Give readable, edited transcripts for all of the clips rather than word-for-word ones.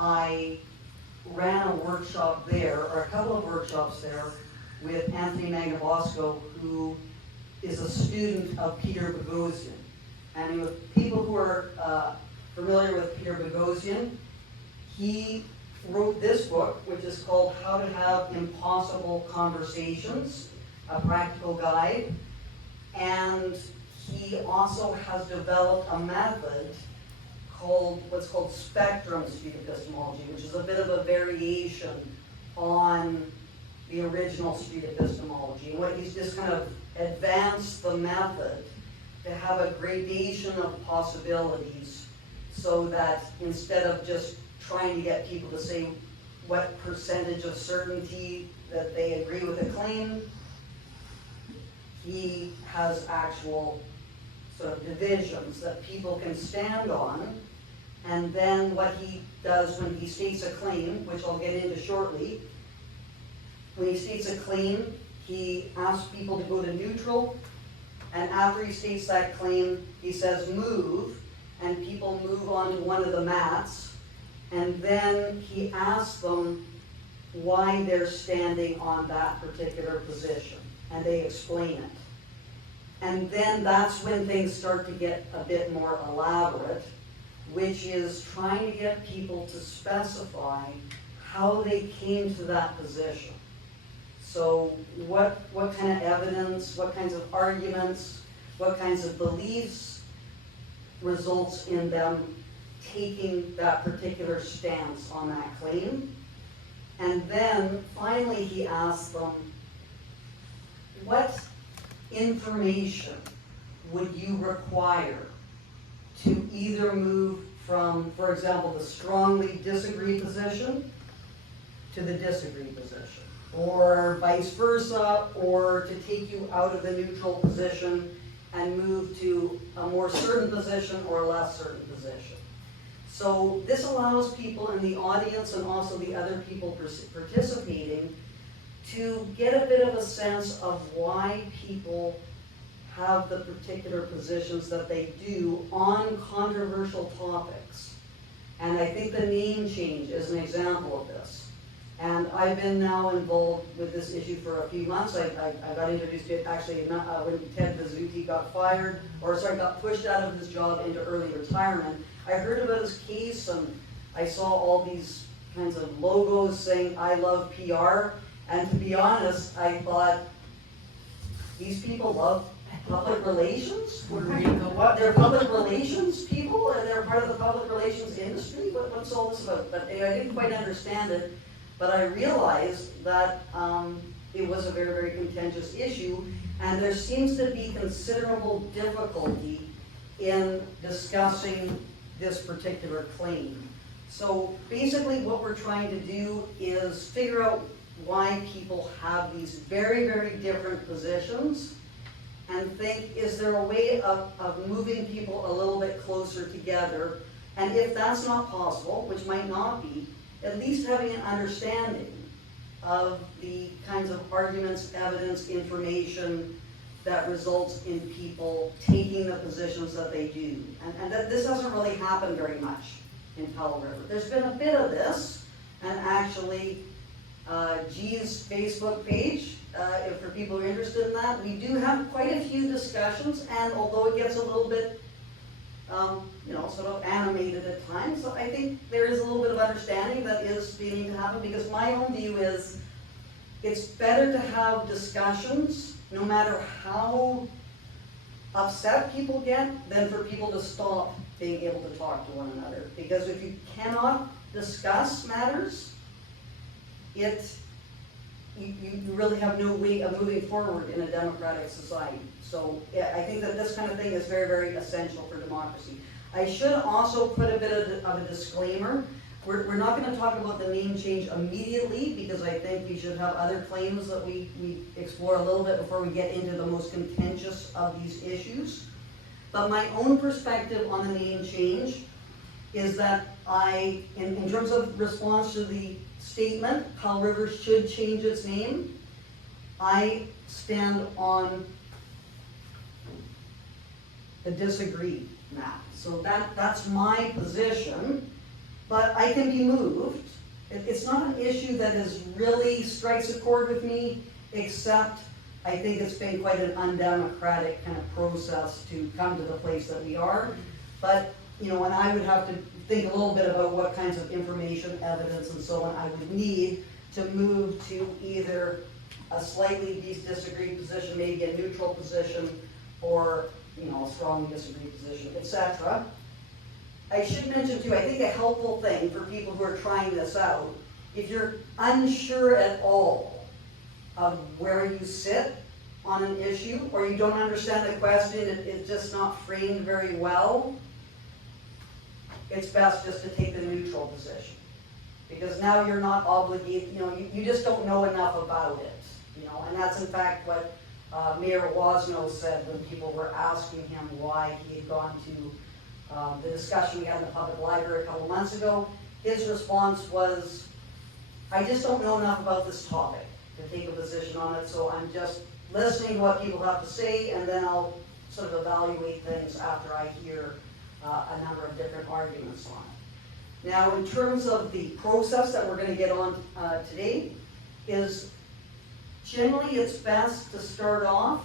I ran a workshop there, or a couple of workshops there, with Anthony Magnabosco, who is a student of Peter Boghossian. And with people who are familiar with Peter Boghossian, he wrote this book, which is called How to Have Impossible Conversations, a Practical Guide. And he also has developed a method called what's called spectrum street epistemology, which is a bit of a variation on the original street epistemology. And what he's just kind of advanced the method to have a gradation of possibilities, so that instead of just trying to get people to say what percentage of certainty that they agree with a claim, he has actual sort of divisions that people can stand on. And then what he does when he states a claim, which I'll get into shortly, when he states a claim, he asks people to go to neutral, and after he states that claim, he says move, and people move on to one of the mats, and then he asks them why they're standing on that particular position, and they explain it. And then that's when things start to get a bit more elaborate, which is trying to get people to specify how they came to that position. So what kind of evidence, what kinds of arguments, what kinds of beliefs results in them taking that particular stance on that claim. And then finally he asks them, what information would you require to either move from, for example, the strongly disagree position to the disagree position, or vice versa, or to take you out of the neutral position and move to a more certain position or a less certain position. So this allows people in the audience and also the other people participating to get a bit of a sense of why people have the particular positions that they do on controversial topics. And I think the name change is an example of this. And I've been now involved with this issue for a few months. I got introduced to it actually when Ted Vizuti got got pushed out of his job into early retirement. I heard about his case, and I saw all these kinds of logos saying, "I love PR." And to be honest, I thought, these people love public relations? They're public relations people, and they're part of the public relations industry? What's all this about? But anyway, I didn't quite understand it, but I realized that it was a very, very contentious issue, and there seems to be considerable difficulty in discussing this particular claim. So basically what we're trying to do is figure out why people have these very, very different positions, and think, is there a way of moving people a little bit closer together? And if that's not possible, which might not be, at least having an understanding of the kinds of arguments, evidence, information that results in people taking the positions that they do. And that this doesn't really happen very much in Powell River. There's been a bit of this, and actually G's Facebook page, if for people who are interested in that, we do have quite a few discussions, and although it gets a little bit sort of animated at times, so I think there is a little bit of understanding that is beginning to happen, because my own view is it's better to have discussions, no matter how upset people get, than for people to stop being able to talk to one another. Because if you cannot discuss matters, you really have no way of moving forward in a democratic society. So I think that this kind of thing is very, very essential for democracy. I should also put a bit of a disclaimer. We're not going to talk about the name change immediately, because I think we should have other claims that we explore a little bit before we get into the most contentious of these issues. But my own perspective on the name change is that in terms of response to the statement, Powell River should change its name, I stand on the disagree map. So that's my position. but I can be moved. It's not an issue that is really strikes a chord with me, except I think it's been quite an undemocratic kind of process to come to the place that we are. But, and I would have to think a little bit about what kinds of information, evidence, and so on I would need to move to either a slightly disagreed position, maybe a neutral position, or, a strongly disagreed position, etc. I should mention too, I think a helpful thing for people who are trying this out, if you're unsure at all of where you sit on an issue, or you don't understand the question, it's just not framed very well, it's best just to take the neutral position. Because now you're not obligated, you just don't know enough about it, and that's in fact what Mayor Wasno said when people were asking him why he had gone to the discussion we had in the public library a couple months ago. His response was, I just don't know enough about this topic to take a position on it, so I'm just listening to what people have to say, and then I'll sort of evaluate things after I hear a number of different arguments on it. Now, in terms of the process that we're going to get on today, is generally it's best to start off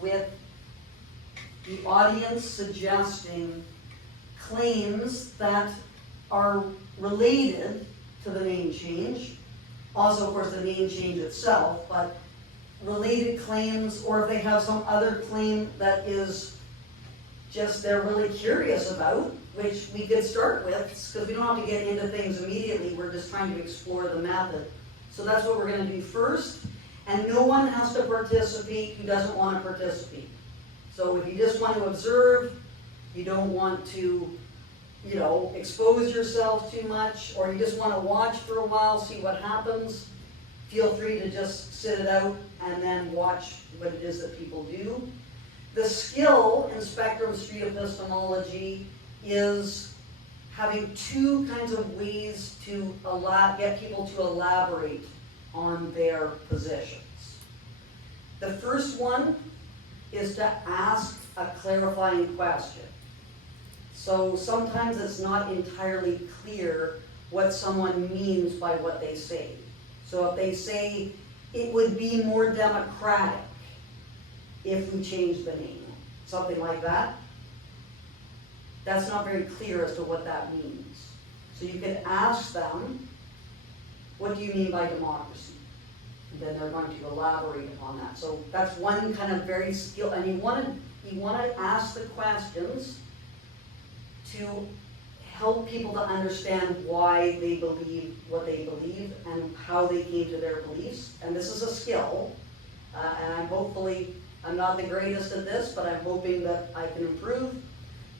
with the audience suggesting claims that are related to the name change. Also, of course, the name change itself, but related claims, or if they have some other claim that is just they're really curious about, which we could start with, because we don't have to get into things immediately, we're just trying to explore the method. So that's what we're going to do first, and no one has to participate who doesn't want to participate. So if you just want to observe, you don't want to, expose yourself too much, or you just want to watch for a while, see what happens, feel free to just sit it out and then watch what it is that people do. The skill in spectrum street epistemology is having two kinds of ways to get people to elaborate on their positions. The first one is to ask a clarifying question. So sometimes it's not entirely clear what someone means by what they say. So if they say, it would be more democratic if we change the name, something like that, that's not very clear as to what that means. So you could ask them, what do you mean by democracy? And then they're going to elaborate upon that. So that's one kind of very skilled, and you want to ask the questions to help people to understand why they believe what they believe and how they came to their beliefs. And this is a skill, and I'm not the greatest at this, but I'm hoping that I can improve.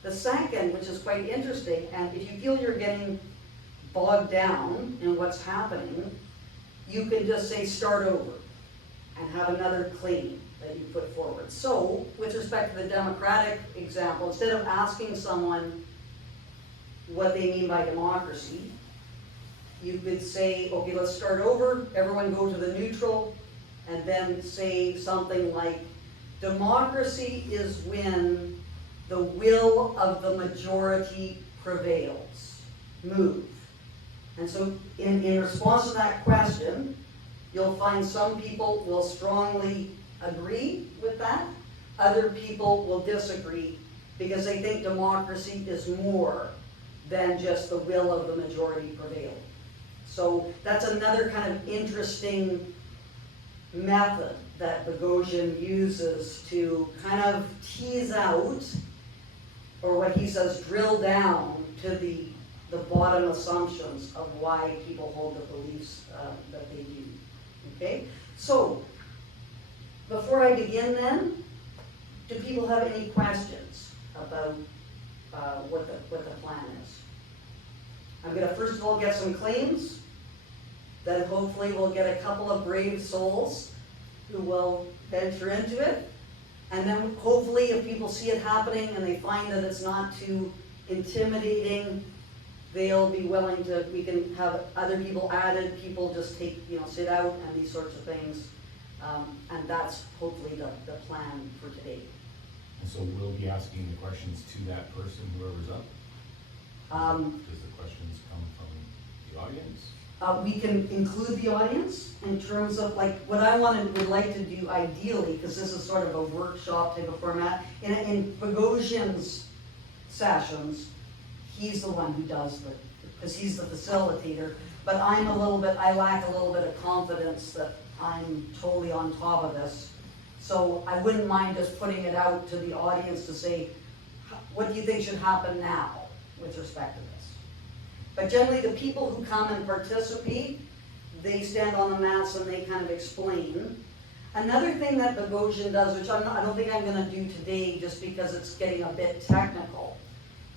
The second, which is quite interesting, and if you feel you're getting bogged down in what's happening, you can just say start over and have another claim that you put forward. So, with respect to the democratic example, instead of asking someone what they mean by democracy, you could say, okay, let's start over, everyone go to the neutral, and then say something like, democracy is when the will of the majority prevails. Move. And so in response to that question, you'll find some people will strongly agree with that. Other people will disagree because they think democracy is more than just the will of the majority prevail. So that's another kind of interesting method that Boghossian uses to kind of tease out, or what he says, drill down to the bottom assumptions of why people hold the beliefs that they do. Okay? So, before I begin then, do people have any questions about what the plan is? I'm going to first of all get some claims, then hopefully we'll get a couple of brave souls who will venture into it, and then hopefully if people see it happening and they find that it's not too intimidating, they'll be willing to, we can have other people added, people just take, sit out and these sorts of things, and that's hopefully the plan for today. And so we'll be asking the questions to that person, whoever's up? Does the questions come from the audience? We can include the audience in terms of like, what I would like to do ideally, because this is sort of a workshop type of format, in Bogosian's sessions, he's the one who does because he's the facilitator, but I lack a little bit of confidence that I'm totally on top of this. So I wouldn't mind just putting it out to the audience to say, what do you think should happen now with respect to this? But generally, the people who come and participate, they stand on the mats and they kind of explain. Another thing that Bogosian does, which I don't think I'm going to do today just because it's getting a bit technical,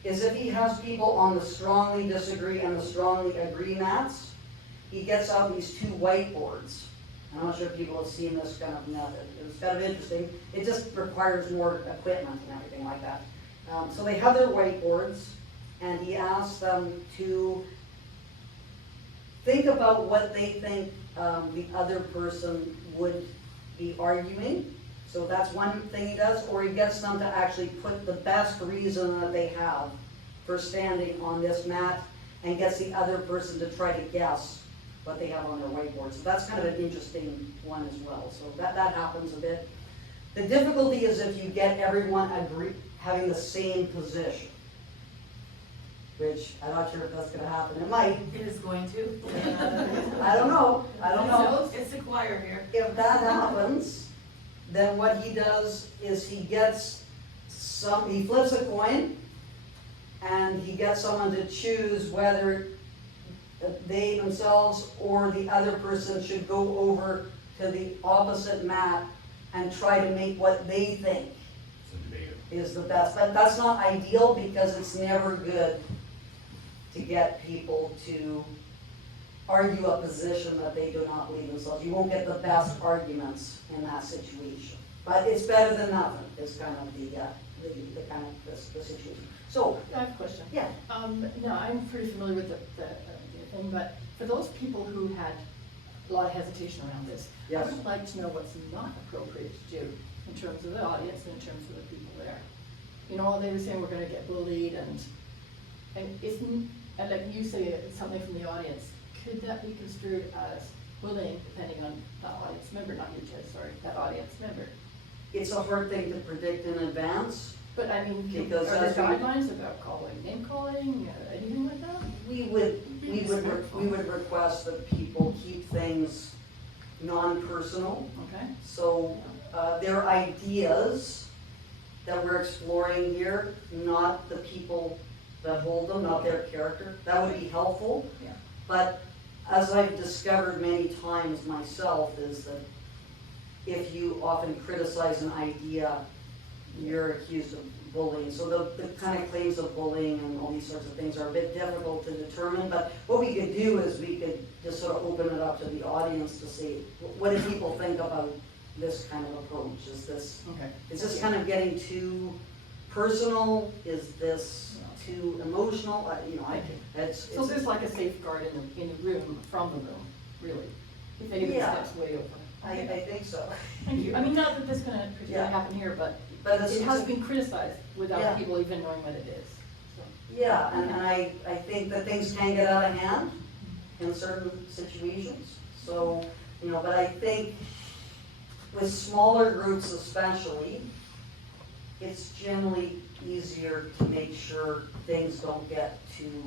is if he has people on the strongly disagree and the strongly agree mats, he gets out these two whiteboards. I'm not sure if people have seen this kind of method. It's kind of interesting. It just requires more equipment and everything like that. So they have their whiteboards, and he asks them to think about what they think the other person would be arguing. So that's one thing he does, or he gets them to actually put the best reason that they have for standing on this mat, and gets the other person to try to guess what they have on their whiteboard. So that's kind of an interesting one as well. So that happens a bit. The difficulty is if you get everyone having the same position, which I'm not sure if that's going to happen. It might. It is going to. I don't know. It's a choir here. If that happens, then what he does is he flips a coin, and he gets someone to choose whether they themselves or the other person should go over to the opposite mat and try to make what they think is the best. But that's not ideal because it's never good to get people to argue a position that they do not believe themselves. You won't get the best arguments in that situation. But it's better than nothing, is kind of the situation. So, I have a question. yeah. No, I'm pretty familiar with the thing, but for those people who had a lot of hesitation around this, Yes. I would like to know what's not appropriate to do in terms of the audience and in terms of the people there. You know, they were saying we're going to get bullied, and like you say, something from the audience. Could that be construed as bullying, depending on the audience member, not you, Judge, sorry, that audience member? It's a hard thing to predict in advance. But I mean, Because are there as we- guidelines about name calling, anything like that? We would request that people keep things non-personal. Okay. So their ideas that we're exploring here, not the people that hold them, not their character. That would be helpful. Yeah. But as I've discovered many times myself, is that if you often criticize an idea, you're accused of bullying. So the kind of claims of bullying and all these sorts of things are a bit difficult to determine. But what we could do is we could just sort of open it up to the audience to see, what do people think about this kind of approach? Is this kind of getting too personal? Is this too emotional? So there's like a safeguard in the room, from the room, really, if anybody steps way over. I think so. Thank you. I mean, not that this is going to happen here, but it has been criticized without people even knowing what it is. So. Yeah, and I think that things can get out of hand in certain situations. So, but I think with smaller groups especially, it's generally easier to make sure things don't get too,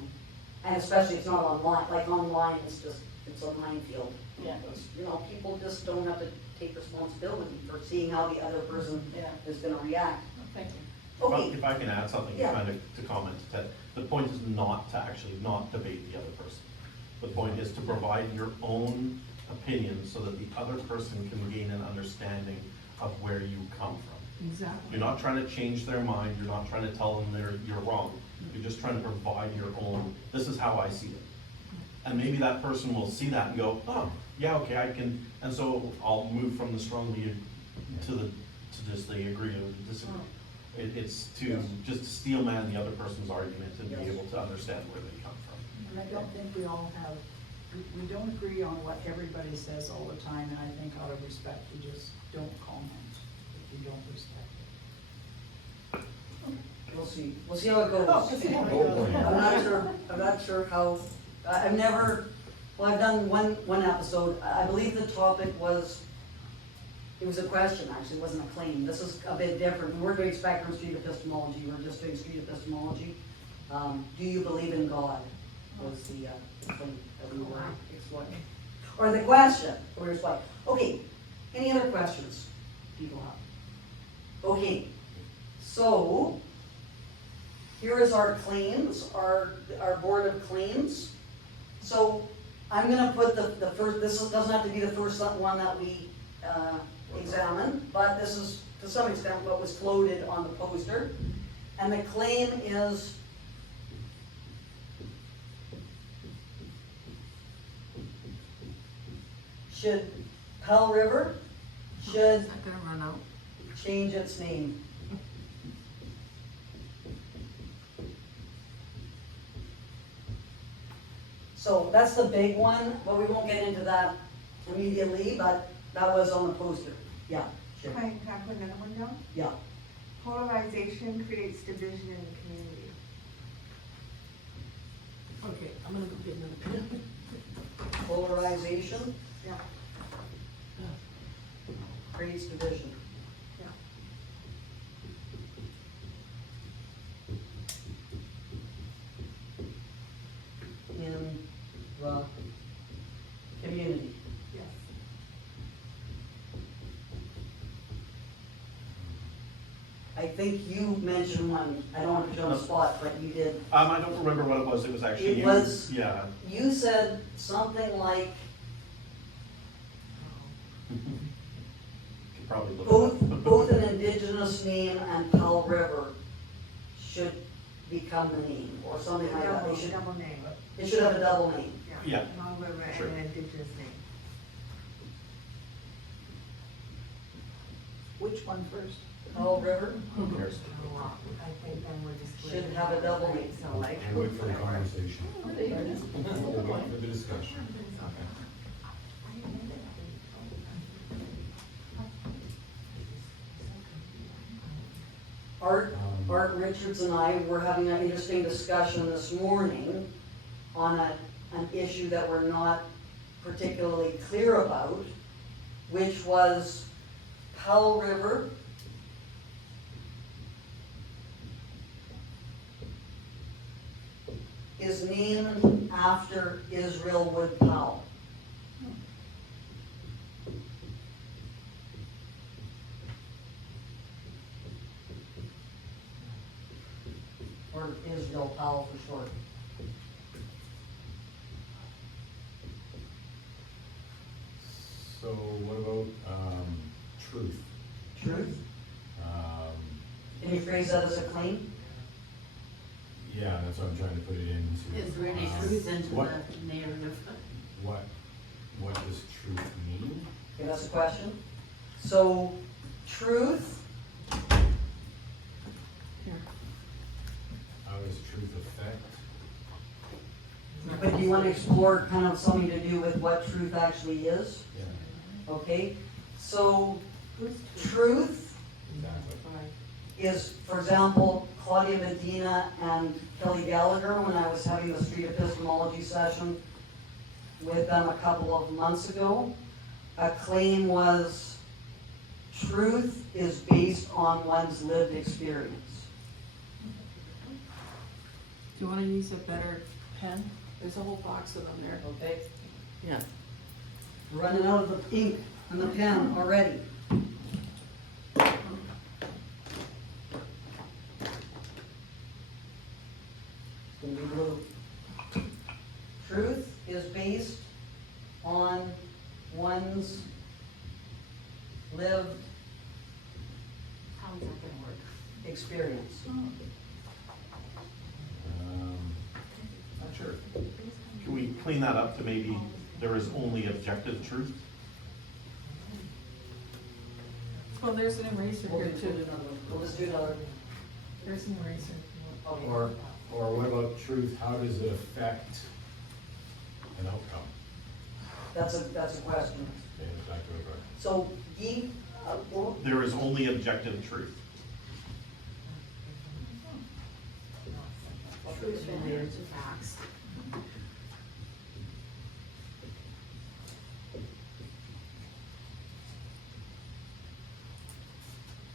and especially it's not online. Like online, it's a minefield. Yeah. Because, people just don't have to take responsibility for seeing how the other person is going to react. Thank you. Okay. If I can add something kind of to comment to Ted, the point is not to debate the other person. The point is to provide your own opinion so that the other person can gain an understanding of where you come from. Exactly. You're not trying to change their mind, you're not trying to tell them you're wrong. You're just trying to provide your own, this is how I see it. And maybe that person will see that and go, oh, yeah, okay, I can, and so I'll move from the strongly to just the agree or disagree. It's to just steel man the other person's argument and be able to understand where they come from. And I don't think we all have, we don't agree on what everybody says all the time, and I think out of respect, we just don't comment if you don't respect it. we'll see how it goes. I'm not sure how, I've never, well, I've done one episode, I believe the topic was, it was a question, actually, it wasn't a claim. This is a bit different, we weren't doing spectrum street epistemology, we were just doing street epistemology. Do you believe in God, was the claim that we were exploring. Or the question that we were exploring. Okay, any other questions people have? Okay, so, here is our claims, our board of claims. So, I'm gonna put the first, doesn't have to be the first one that we examine, but this is, to some extent, what was floated on the poster. And the claim is, should Powell River, should Not gonna run out. change its name. So that's the big one, but we won't get into that immediately, but that was on the poster. Yeah, sure. Can I put another one down? Yeah. Polarization creates division in the community. Okay, I'm gonna go get another pen. Polarization Yeah. creates division. In the community. Yes. I think you mentioned one, I don't want to put you on the spot, but you did. I don't remember what it was, it was actually It you. was- Yeah. You said something like Could probably look it up. both an indigenous name and Powell River should become the name, or something like that. They should, Double name. it should have a double name. Yeah. Long River Sure. and an indigenous name. Which one first? Powell River I think then we're just. should have a double name. So like. And wait for the conversation. There you go. We'll wait for the discussion. Art Richards and I were having an interesting discussion this morning on an issue that we're not particularly clear about, which was Powell River is named after Israel Wood Powell. Or Israel Powell for short. So what about, truth? Truth? Um, Can you phrase that as a claim? yeah, that's what I'm trying to put it into. Is really Um, truth into what- the narrative. What does truth mean? Okay, that's a question. So, truth, How does truth affect? but do you want to explore kind of something to do with what truth actually is? Yeah, Okay, so Who's truth exactly. is, for example, Claudia Medina and Kelly Gallagher, when I was having the street epistemology session with them a couple of months ago, a claim was truth is based on one's lived experience. Do you wanna use a better pen? There's a whole box of them there. Okay? Yeah. We're running out of the ink and the pen already. It's gonna be blue. Truth is based on one's lived How's that gonna work? experience. Not sure. Can we clean that up to maybe there is only objective truth? Well, there's an eraser We'll here do too. another one. We'll just do another. There's an eraser. Okay. Or what about truth, how does it affect an outcome? That's a question. Okay, back to it, right. So, Guy, well, There is only objective truth. Truth fan. related to facts.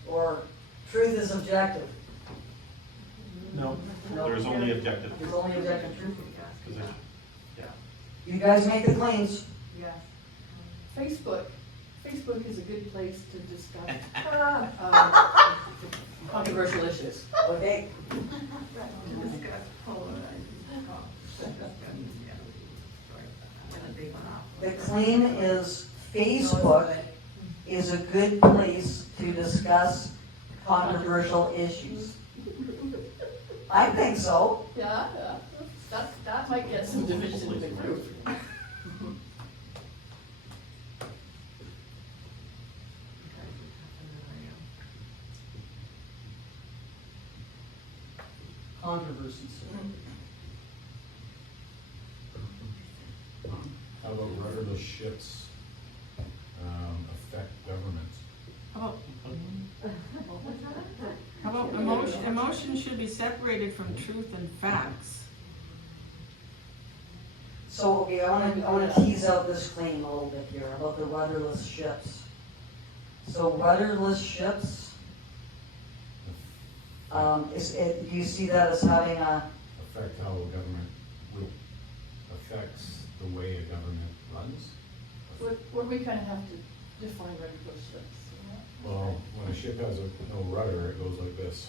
Or truth is objective. No, No. there's only objective There's only objective truth. position. Yeah. You guys make the claims. Yes. Facebook is a good place to discuss Controversial issues. Okay, Discuss polarizing. the claim is Facebook is a good place to discuss controversial issues. I think so. Yeah, that might get some division in the group. Controversies. How about rudderless ships affect governments? How about emotion should be separated from truth and facts. So, okay, I wanna tease out this claim a little bit here about the rudderless ships. So rudderless ships, do you see that as having a, Affect how a government affects the way a government runs? Would we kind of have to define rudderless ships? Well, when a ship has no rudder, it goes like this.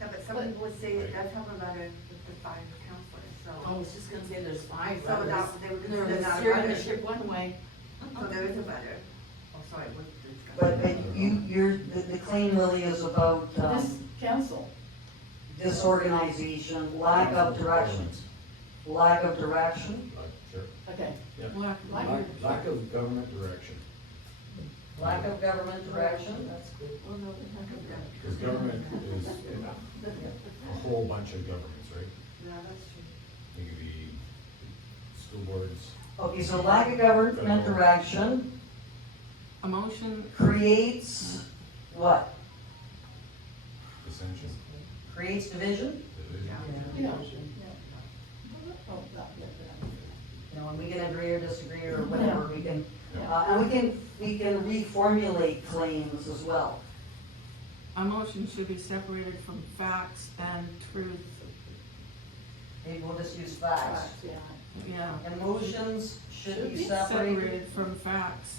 Yeah, but some people would say it does have a rudder with the 5 counselors, so. I was just gonna say there's 5 So rudders. that, they would They're consider that a steering the rudder. ship one way. So there is a rudder. Oh, sorry, what but the claim really is about, This council, disorganization, lack of direction. Lack of direction, Sure. okay. Yeah. Lack of government direction. lack of government direction. That's good. Well, no, they're not gonna be. Because government is a whole bunch of governments, right? Yeah, that's true. It could be school boards. Okay, so lack of government direction Emotion, creates what? Dissension. Creates division? Division. Yeah. Oh, that, yeah. You know, and we can agree or disagree or whatever, we can, and we can reformulate claims as well. emotion should be separated from facts and truth. Maybe we'll just use facts. Yeah. Yeah. Emotions should be Separated separated. from facts.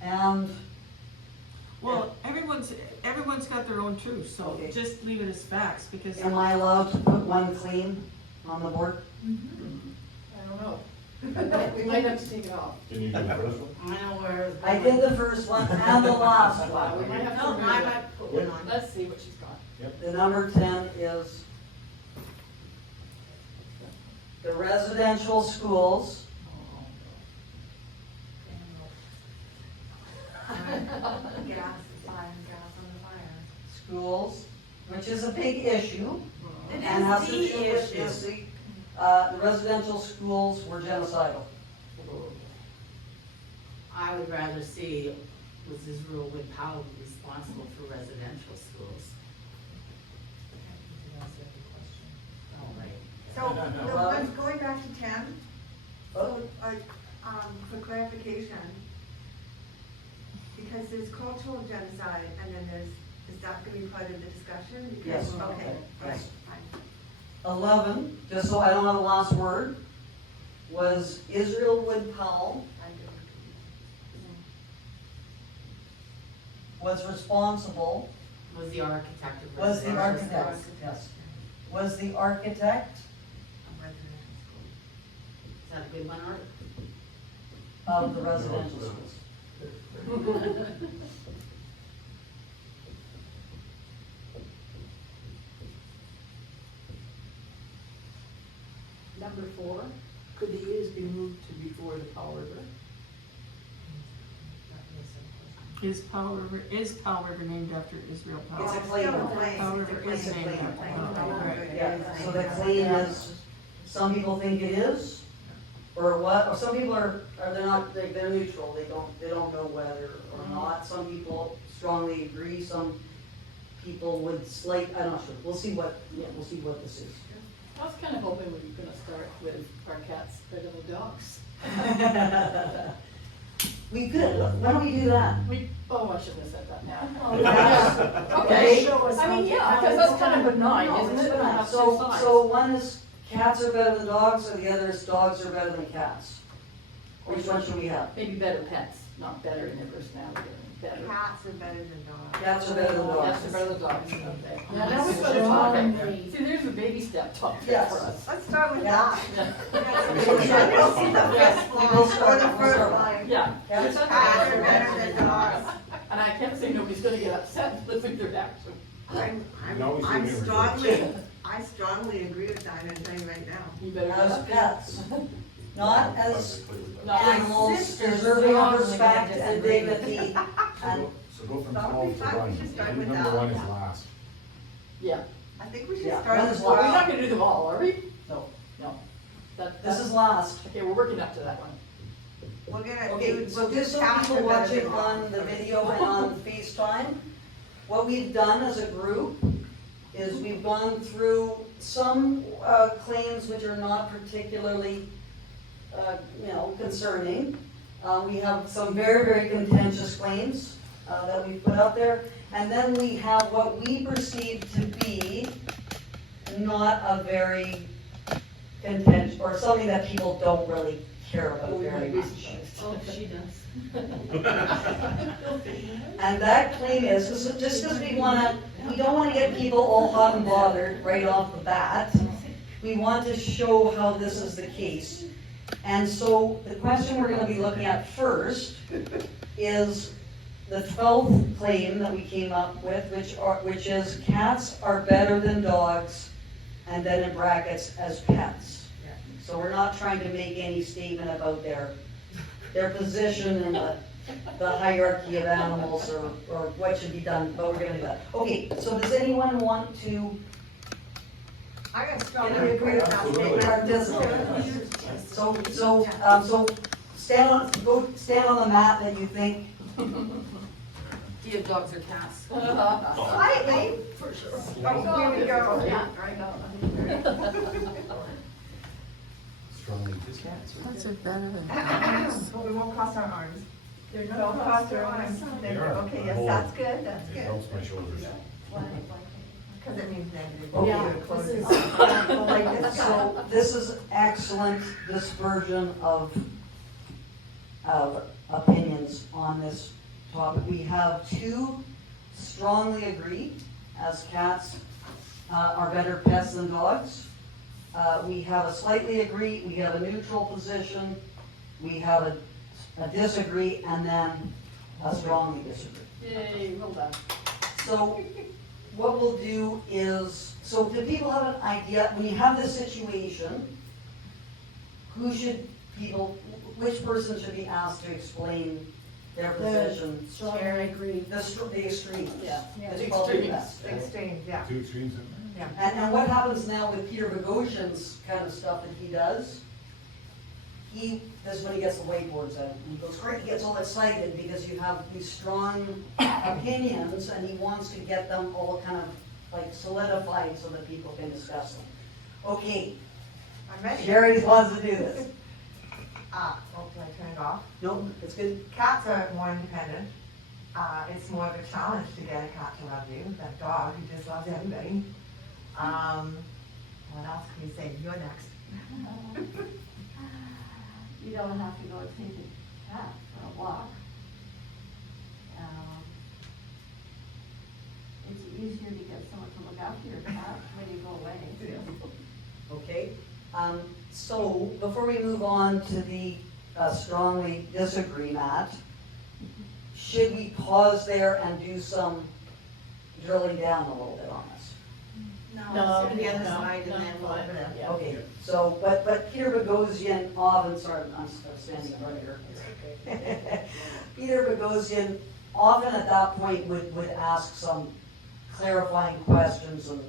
And, Well, everyone's got their own truth, so Okay. just leave it as facts, because am I allowed to put one claim on the board? I don't know. We might have to take it off. Can you do the first one? I know where. it's I going. did the first one and the last We one. might have to No, remove I it. might put one on. Let's see what she's got. The number 10 is the residential schools Gas, fire, gas on the fire. schools, which is a big issue. It And has is to the do with issue. this, the residential schools were genocidal. I would rather see, was Israel would Powell be responsible for residential schools? Oh, right. So, the ones going back to 10, Oh, for clarification, because there's cultural genocide and then is that gonna be part of the discussion? Because- Yes. Okay, right, Yes. fine. 11, just so I don't have the last word, was Israel Wood Powell I do. was responsible, Was the architect of was the residential architect, schools? yes. Was the architect A residential Is that a good one, Art? of the residential schools. Number 4, could the is be moved to before the Powell River? Is Powell River named after Israel Powell? It's a claim. Still a claim. Powell River is It's a named claim. after Claim. Powell, right. Yeah, so the claim is, some people think it is, or or what, or some people are they're not, they're neutral, they don't know whether or not. Some people strongly agree, some people would I'm not sure, we'll see what this is. I was kind of hoping we were gonna start with our cats better than dogs. We could, why don't we do that? I shouldn't have said that now. Oh, Okay, Show us I mean, how- yeah, because that's kind of benign, No, isn't it's it? When you not. have two So, sides. so one is cats are better than dogs, or the other is dogs are better than cats? Which one should we have? Maybe better pets, not better in their personality, better. Cats are better than dogs. Cats are better than dogs. Cats are better than dogs, okay. Now we've got to talk. See, there's a baby step talk there Yes. for us. Let's start with Yeah. that. Yeah. We'll see the fifth We'll line start- or the we'll first start. line. Yeah. Cats Cats are better than dogs. And I can't say nobody's gonna get upset with their action. I strongly agree with that, I'm telling you right now. You better. As pets, not as Not animals sisters. deserving of respect and dignity. And So go from Don't 12 we to start- we 1. should start Leave with number that. 1 is last. Yeah. I think we should Yeah, start that with is Well, we're Wow. not gonna do them all, are we? No. this is last. Okay, we're working up to that one. We're gonna Okay, do. so just so cats people are better watching than on dogs. the video and on FaceTime, what we've done as a group is we've gone through some claims which are not particularly, concerning. We have some very, very contentious claims that we put out there. And then we have what we perceive to be not a very contentious, or something that people don't really care about very much. Oh, she does. And that claim is, just because we don't wanna get people all hot and bothered right off the bat. We want to show how this is the case. And so the question we're gonna be looking at first is the 12th claim that we came up with, which is cats are better than dogs, and then in brackets, as pets. So we're not trying to make any statement about their position in the hierarchy of animals or what should be done, but we're gonna do that. Okay, so does anyone want to I got strongly agree with that Absolutely. statement. So stand on the mat that you think, Do you have dogs or cats? Slightly. For sure. Oh, here we go. Yeah, right on. Strongly Cats are better than But we won't cross our arms. Don't cross our arms. They are. Okay, yes, that's good, that's It good. helps my shoulders. Because it means negative. Okay. Yeah, this is- Like this guy. so this is excellent dispersion of opinions on this topic. We have two strongly agree, as cats are better pets than dogs. We have a slightly agree, we have a neutral position, we have a disagree, and then a strongly disagree. Yay, well done. So what we'll do is, so do people have an idea, when you have this situation, which person should be asked to explain their position? Strongly agree. The extremes. Yeah. It's probably Extremes. best. Extremes, yeah. 2 extremes in there. And what happens now with Peter Boghossian's kind of stuff that he does? This is when he gets the whiteboards out, and he goes, great, he gets all excited because you have these strong opinions, and he wants to get them all kind of like solidified so that people can discuss them. Okay, I'm ready. Jerry wants to do this. Can I turn it off? No, it's good. Cats are more independent. It's more of a challenge to get a cat to love you than a dog who just loves everybody. What else can we say? You're next. You don't have to go take a cat for a walk. It's easier to get someone to look after your cat when you go away. Okay, so before we move on to the strongly disagree, Matt, should we pause there and do some drilling down a little bit on this? No, To the other no, side no, and then we'll open it. Yeah. Okay, so, but Peter Boghossian often, sorry, I'm standing right here. Peter Boghossian often at that point would ask some clarifying questions and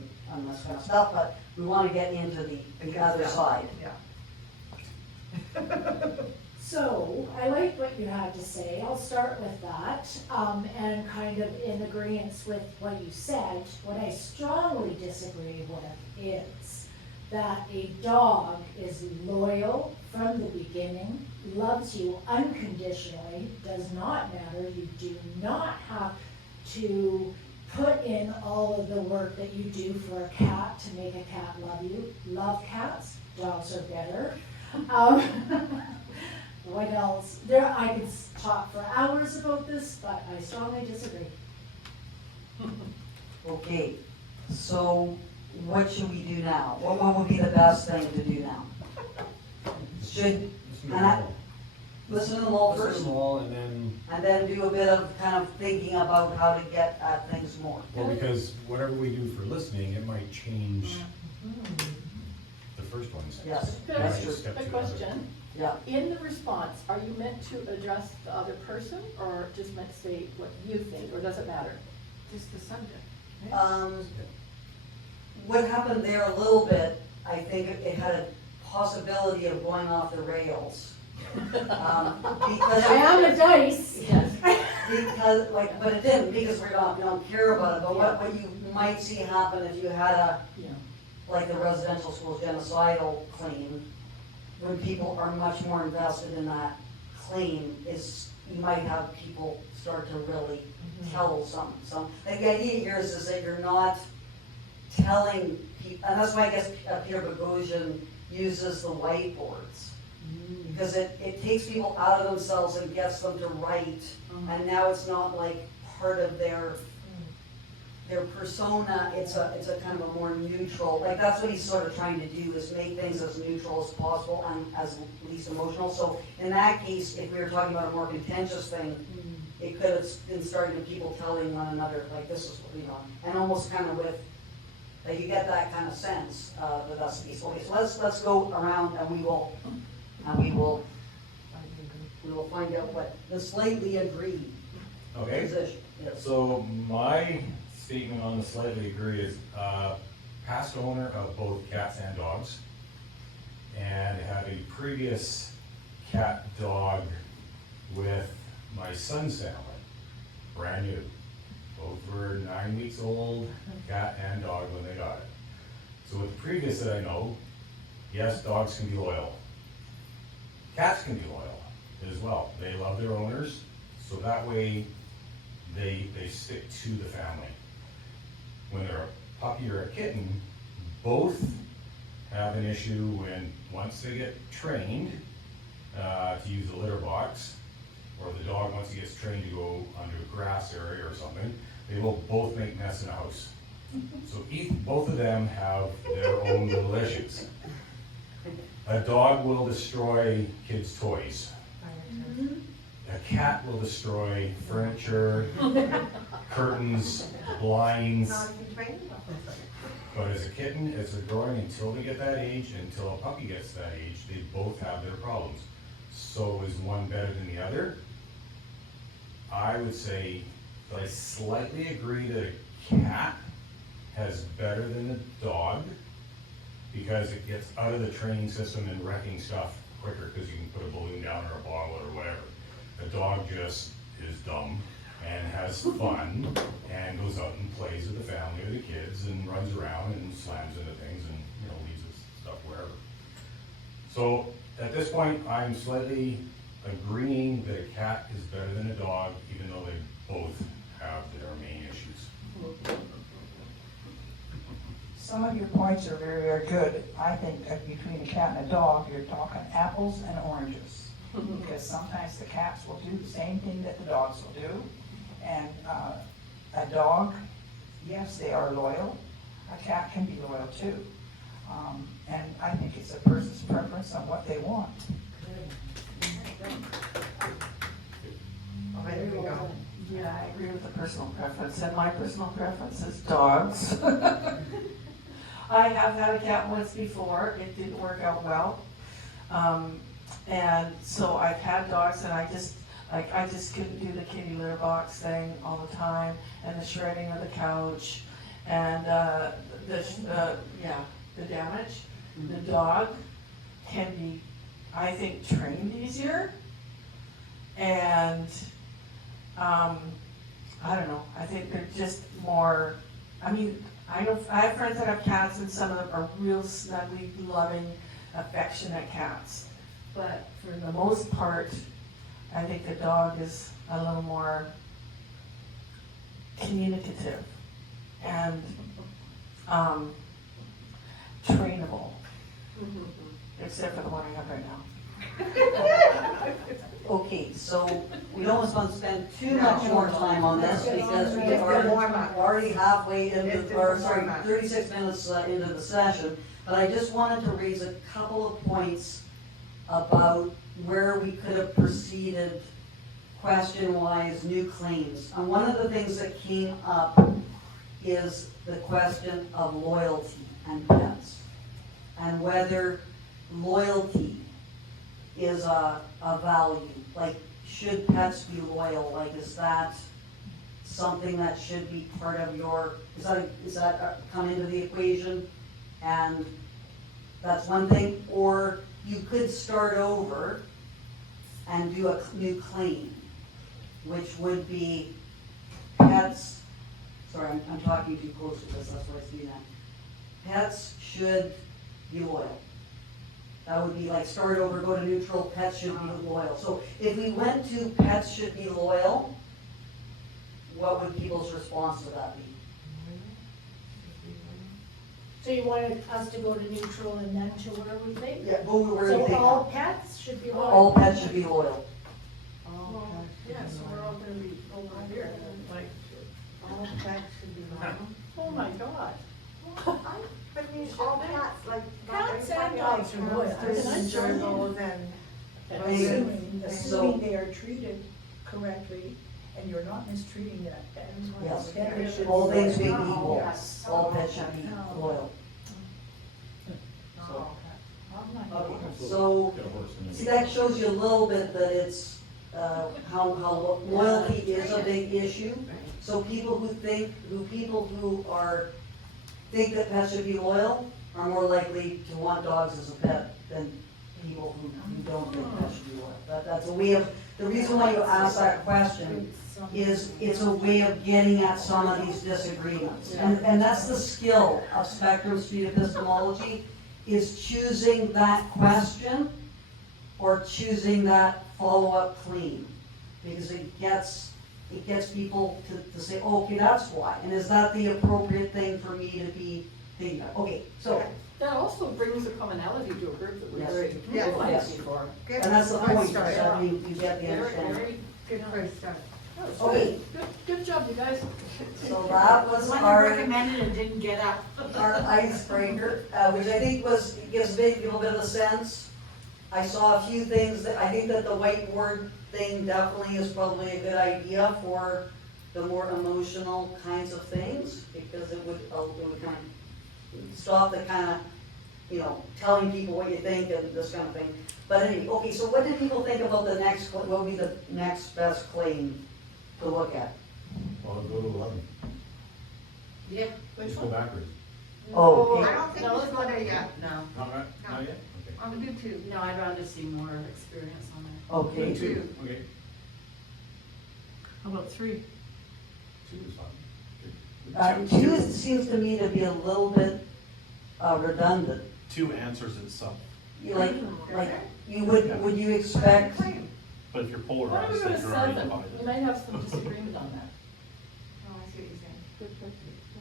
this kind of stuff, but we want to get into the other side. Yeah. So, I like what you had to say, I'll start with that, and kind of in agreement with what you said. What I strongly disagree with is that a dog is loyal from the beginning, loves you unconditionally, does not matter, you do not have to put in all of the work that you do for a cat to make a cat love you. Love cats, dogs are better. What else? I could talk for hours about this, but I strongly disagree. Okay, so what should we do now? What would be the best thing to do now? Should, listen to them all Listen to first, them all, and then, do a bit of kind of thinking about how to get at things more. well, because whatever we do for listening, it might change the first ones. Yes, Could I that's ask true. Step a to question? Yeah. In the response, are you meant to address the other person, or just meant to say what you think, or does it matter? Just the subject. What happened there a little bit, I think it had a possibility of going off the rails. Because I am a dice. because, like, but it didn't, because we don't care about it, but what you might see happen if you had Yeah. like the residential school genocidal claim, when people are much more invested in that claim, is you might have people start to really tell some, like the idea here is that you're not telling people, and that's why I guess Peter Boghossian uses the whiteboards. Because it takes people out of themselves and gets them to write, and now it's not like part of their persona, it's a kind of a more neutral, like that's what he's sort of trying to do, is make things as neutral as possible and as least emotional. So in that case, if we were talking about a more contentious thing, it could have been starting with people telling one another, like, this is what, and almost kind of with, like, you get that kind of sense, that that's the case. Okay, so let's go around and we will find out what the slightly agreed Okay, position is. so my statement on the slightly agree is, past owner of both cats and dogs, and had a previous cat dog with my son's family, brand new. Both were 9 weeks old, cat and dog when they got it. So with the previous that I know, yes, dogs can be loyal. Cats can be loyal as well. They love their owners, so that way they stick to the family. When they're a puppy or a kitten, both have an issue when, once they get trained to use a litter box, or the dog, once he gets trained to go under a grass area or something, they will both make mess in the house. So both of them have their own little issues. A dog will destroy kids' toys. A cat will destroy furniture, curtains, blinds. But as a kitten, as they're growing, until they get that age, until a puppy gets that age, they both have their problems. So is one better than the other? I would say that I slightly agree that a cat has better than a dog, because it gets out of the training system and wrecking stuff quicker, because you can put a balloon down or a bottle or whatever. A dog just is dumb and has fun and goes out and plays with the family or the kids and runs around and slams into things and, leaves his stuff wherever. So at this point, I'm slightly agreeing that a cat is better than a dog, even though they both have their main issues. Some of your points are very, very good. I think that between a cat and a dog, you're talking apples and oranges. Because sometimes the cats will do the same thing that the dogs will do. And a dog, yes, they are loyal. A cat can be loyal too. And I think it's a person's preference on what they want. Yeah, I agree with the personal preference, and my personal preference is dogs. I have had a cat once before, it didn't work out well. And so I've had dogs, and I just couldn't do the kitty litter box thing all the time, and the shredding of the couch, and the damage. The dog can be I think, trained easier. And, I don't know, I think they're just more, I mean, I know, I have friends that have cats and some of them are real snuggly, loving, affectionate cats. But for the most part, I think the dog is a little more communicative and, trainable. Except for the one I have right now. Okay, so we don't want to spend too much more time on this because we are already halfway into, or sorry, 36 minutes into the session. But I just wanted to raise a couple of points about where we could have proceeded question-wise, new claims. And one of the things that came up is the question of loyalty and pets. And whether loyalty is a value. Like, should pets be loyal? Like, is that something that should be part of your, is that come into the equation? And that's one thing. Or you could start over and do a new claim, which would be pets, sorry, I'm talking too close to this, that's why I see that. Pets should be loyal. That would be like start over, go to neutral, pets should be loyal. So if we went to pets should be loyal, what would people's response to that be? So you wanted us to go to neutral and then to where we think? Yeah, go where you So think. all pets should be loyal? All pets should be loyal. Yeah, so we're all gonna be over here, like, All pets should be loyal. oh my God. I mean, all cats, like. Cats and dogs are loyal. Hamsters and gerbils and. So- they are treated correctly, and you're not mistreating that pet. Yes. Then they should All be things loyal. being equal, Yes. all pets should be loyal. So, okay, so, see, that shows you a little bit that it's, how loyalty is a big issue. So people who think that pets should be loyal are more likely to want dogs as a pet than people who don't think pets should be loyal. That's a way of, the reason why you ask that question is it's a way of getting at some of these disagreements. And that's the skill of Spectrum Street epistemology, is choosing that question or choosing that follow-up claim. Because it gets people to say, oh, okay, that's why. And is that the appropriate thing for me to be thinking of? Okay, so, That also brings a commonality to a group that we Yes. already Yeah. realized Yes. before. Good. and that's the point, is Start. that you get the Very, understanding. very, Good first start. that was Okay. good. Good job, you guys. So that was One you our recommended and didn't get up. icebreaker, which I think gives people a bit of a sense. I saw a few things that, I think that the whiteboard thing definitely is probably a good idea for the more emotional kinds of things, because it would kind of stop the kind of, telling people what you think and this kind of thing. But anyway, okay, so what did people think about what would be the next best claim to look at? Well, go to 11. Yeah. Let's go backwards. Oh, I okay. don't think he's going there yet. No, Not yet? Okay. I'm gonna do two. no, I'd rather see more experience on that. Okay. Two. Okay. How about 3? 2 is fine. Good. Two seems to me to be a little bit redundant. 2 answers itself, Like, would you expect, but if you're Why don't we polarized, go to then you're already 7? divided. We might have some disagreement on that. Oh, I see what you're saying.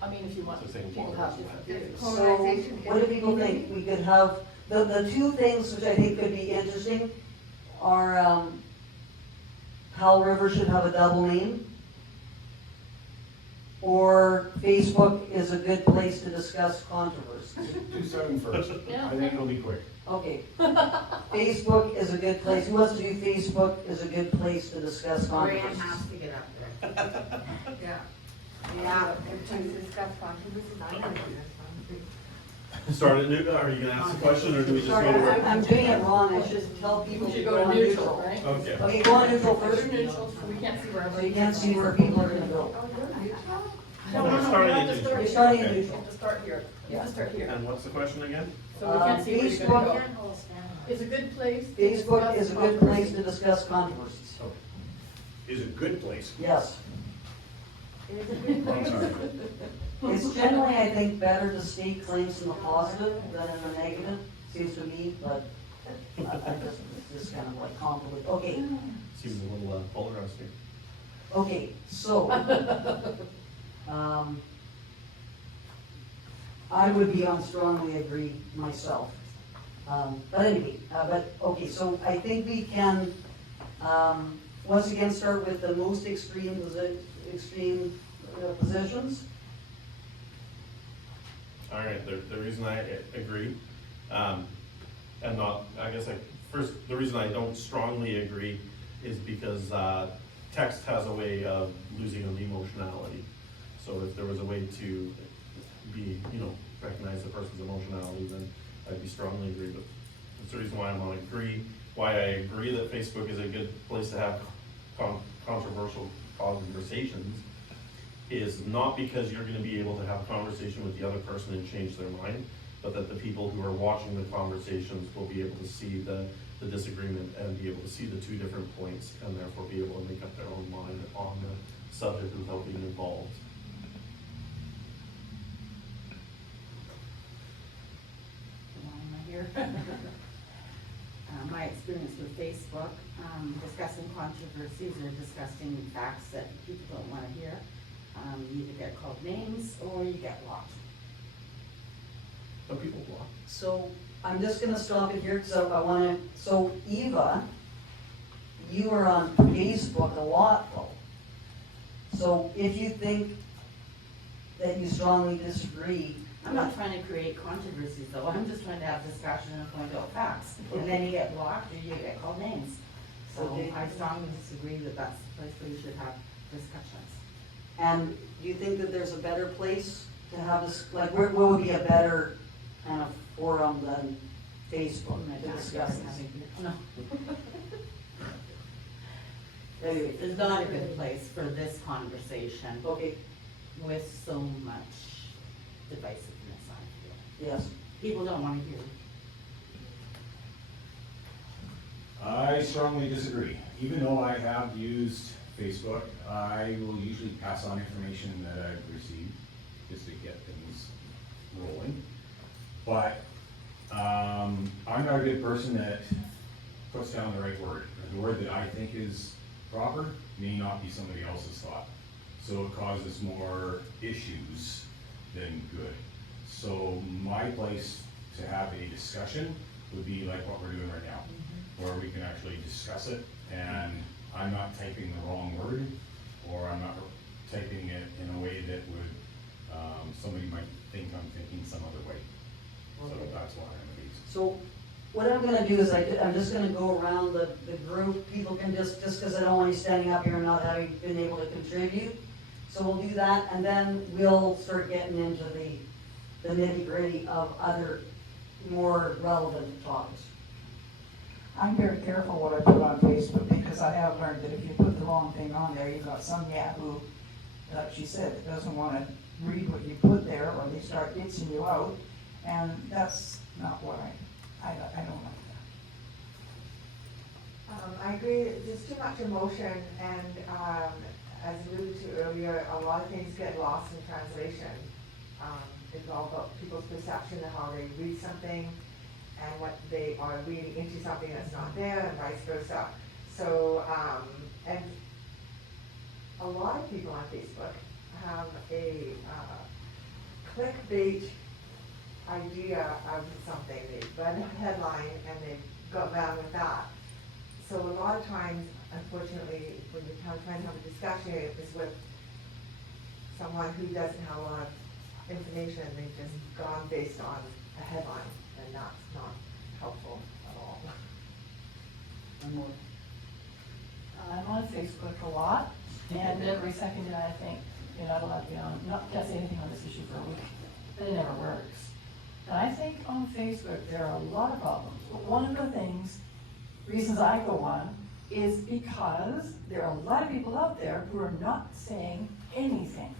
I mean, if you want So saying people to have different views. so Polarization what do people think? We could have, the two things which I think could be interesting are, Powell River should have a double name, or Facebook is a good place to discuss controversy. Do 7 first. Yeah. I think it'll be quick. Okay. Facebook is a good place, who wants to do Facebook is a good place to discuss Brian controversy. has to get up there. Yeah. Yeah, if to discuss controversies, I'm gonna do this one. Start at new, are you gonna ask the question, or do we just go Sorry, to? I'm doing it wrong, I should tell people We to should go go to on neutral, neutral. right? Okay. Okay, go on neutral Go first, to neutral, so we can't see where so everybody. you can't see where people are gonna go. Oh, you're neutral? No, We're no, no, starting you at have to neutral. start You're starting here. at You neutral. have to start here. You have to start here. And what's the question again? So we can't see where you're gonna go. Facebook, It's a good place. to Facebook discuss is a good place to controversy. discuss controversies. Is a good place. Yes. I'm sorry. It's generally, I think, better to state claims in the positive than in the negative, seems to me, but it's just kind of like complicated. Okay, Seems a little polarized here. okay, so, I would be on strongly agree myself. But anyway, okay, so I think we can, once again, start with the most extreme positions. All right, the reason I agree, and not, I guess first, the reason I don't strongly agree is because, text has a way of losing an emotionality. So if there was a way to be, recognize the person's emotionality, then I'd be strongly agree, but that's the reason why I'm on agree. Why I agree that Facebook is a good place to have controversial conversations is not because you're gonna be able to have a conversation with the other person and change their mind, but that the people who are watching the conversations will be able to see the disagreement and be able to see the two different points and therefore be able to make up their own mind on the subject without being involved. Why am I here? My experience with Facebook, discussing controversies or discussing facts that people don't wanna hear. You either get called names or you get blocked. Some people block. So I'm just gonna stop it here, because I wanna, so Eva, you are on Facebook a lot though. So if you think that you strongly disagree. I'm not trying to create controversies though, I'm just trying to have discussion and point out facts. And then you get blocked or you get called names. So Okay. I strongly disagree that that's the place where you should have discussions. And do you think that there's a better place to have this, like, where would be a better kind of forum than Facebook to discuss this? No. Anyway, It's not a good place for this conversation okay, with so much divisiveness, I feel. yes. People don't wanna hear. I strongly disagree. Even though I have used Facebook, I will usually pass on information that I've received just to get things rolling. But I'm not a good person that puts down the right word. The word that I think is proper may not be somebody else's thought. So it causes more issues than good. So my place to have a discussion would be like what we're doing right now, where we can actually discuss it, and I'm not typing the wrong word, or I'm not typing it in a way that would, somebody might think I'm thinking some other way. So Okay. that's why I'm against. So what I'm gonna do is I'm just gonna go around the group. People can just because I don't want you standing up here and not having been able to contribute. So we'll do that, and then we'll start getting into the nitty-gritty of other more relevant topics. I'm very careful what I put on Facebook, because I have learned that if you put the wrong thing on there, you've got some yahoo, like she said, that doesn't wanna read what you put there, or they start ditching you out, and that's not what I don't like that. I agree, there's too much emotion, and, as alluded to earlier, a lot of things get lost in translation. It's all about people's perception of how they read something, and what they are reading into something that's not there, and vice versa. So, and a lot of people on Facebook have a clickbait idea of something. They read a headline and they go around with that. So a lot of times, unfortunately, when you're trying to have a discussion, it's with someone who doesn't have a lot of information, they've just gone based on a headline, and that's not helpful at all. I'm on Facebook a lot, and every second day I think, you're not allowed to be on, can't say anything on this issue for a week, but it never works. And I think on Facebook, there are a lot of problems, but one of the reasons I go on is because there are a lot of people out there who are not saying anything.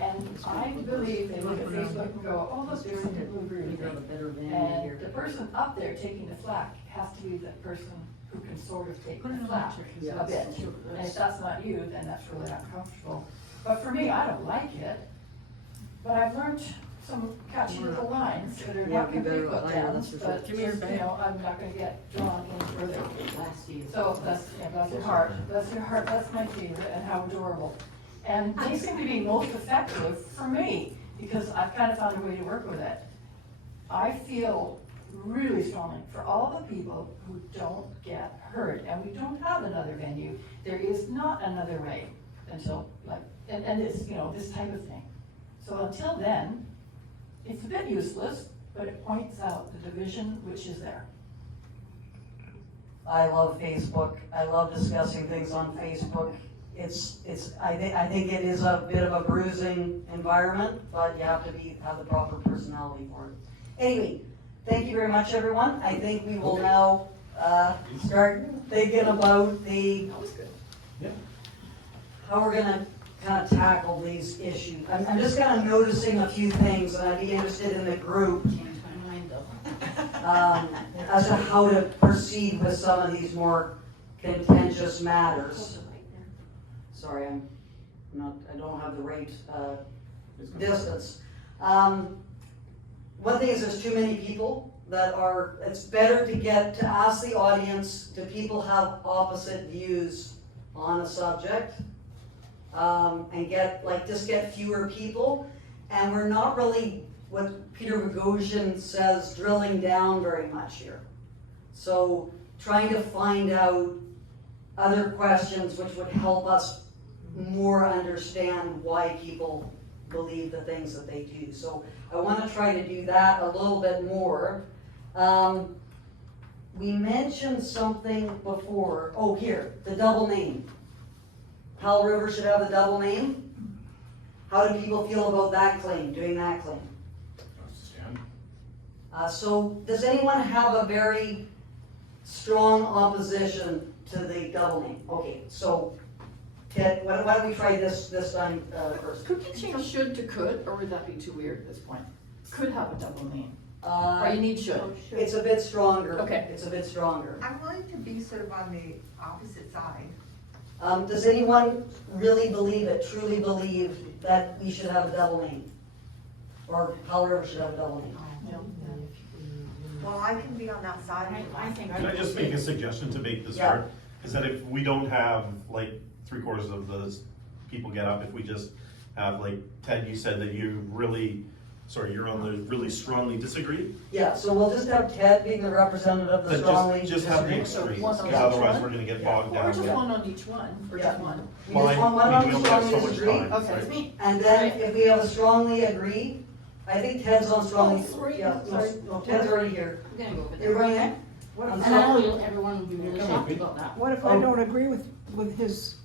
And I believe they look at Facebook and go, oh, look, there's some people who agree with me. And the person up there taking the flack has to be the person who can sort of take the flack a bit. And if that's not you, then that's really uncomfortable. But for me, I don't like it, but I've learned some catchy little lines that are Yeah, not we better complete put iron downs, this for sure. but just, you know, I'm not gonna get drawn in further. Last year. So that's, yeah, that's your heart, that's my favorite, and how adorable. And they seem to be most effective for me, because I've kind of found a way to work with it. I feel really strongly for all the people who don't get heard, and we don't have another venue. There is not another way until, like, and this, you know, this type of thing. So until then, it's a bit useless, but it points out the division which is there. I love Facebook. I love discussing things on Facebook. I think it is a bit of a bruising environment, but you have to have the proper personality for it. Anyway, thank you very much, everyone. I think we will now, start thinking about how we're gonna kind of tackle these issues. I'm just kind of noticing a few things, and I'd be interested in the group, Change my mind though. as to how to proceed with some of these more contentious matters. Sorry, I don't have the right, distance. One thing is there's too many people that it's better to ask the audience, do people have opposite views on a subject? And just get fewer people. And we're not really, what Peter Boghossian says, drilling down very much here. So trying to find out other questions which would help us more understand why people believe the things that they do. So I want to try to do that a little bit more. We mentioned something before. Oh, here, the double name. Powell River should have a double name. How do people feel about that claim, doing that claim? So does anyone have a very strong opposition to the double name? Okay, so Ted, why don't we try this time first? Could you change should to could, or would that be too weird at this point? Could have a double name, or you need should. It's a bit stronger. Okay. It's a bit stronger. I'm willing to be sort of on the opposite side. Does anyone really truly believe that we should have a double name? Or Powell River should have a double name? Well, I can be on that side. I think. Can I just make a suggestion to make this Yeah. hard? Is that if we don't have like 3/4 of the people get up, if we just have like, Ted, you said that you're on the really strongly disagree? Yeah, so we'll just have Ted being the representative of the Then strongly just have the disagree. extremes, one on because each otherwise one? we're gonna get Yeah. bogged Or down. just with- one on each one, or Yeah. just one. We just want one Mine, on we the only have strongly so much disagree. time. Okay, right? it's me. And then if we have a strongly agree, I think Ted's on strongly. Oh, sorry. Yeah, Sorry. no, Ted's already here. I'm gonna go over You're there. going there? What I'm if, And I sorry. know everyone will be really shocked about that. What if I don't agree with his?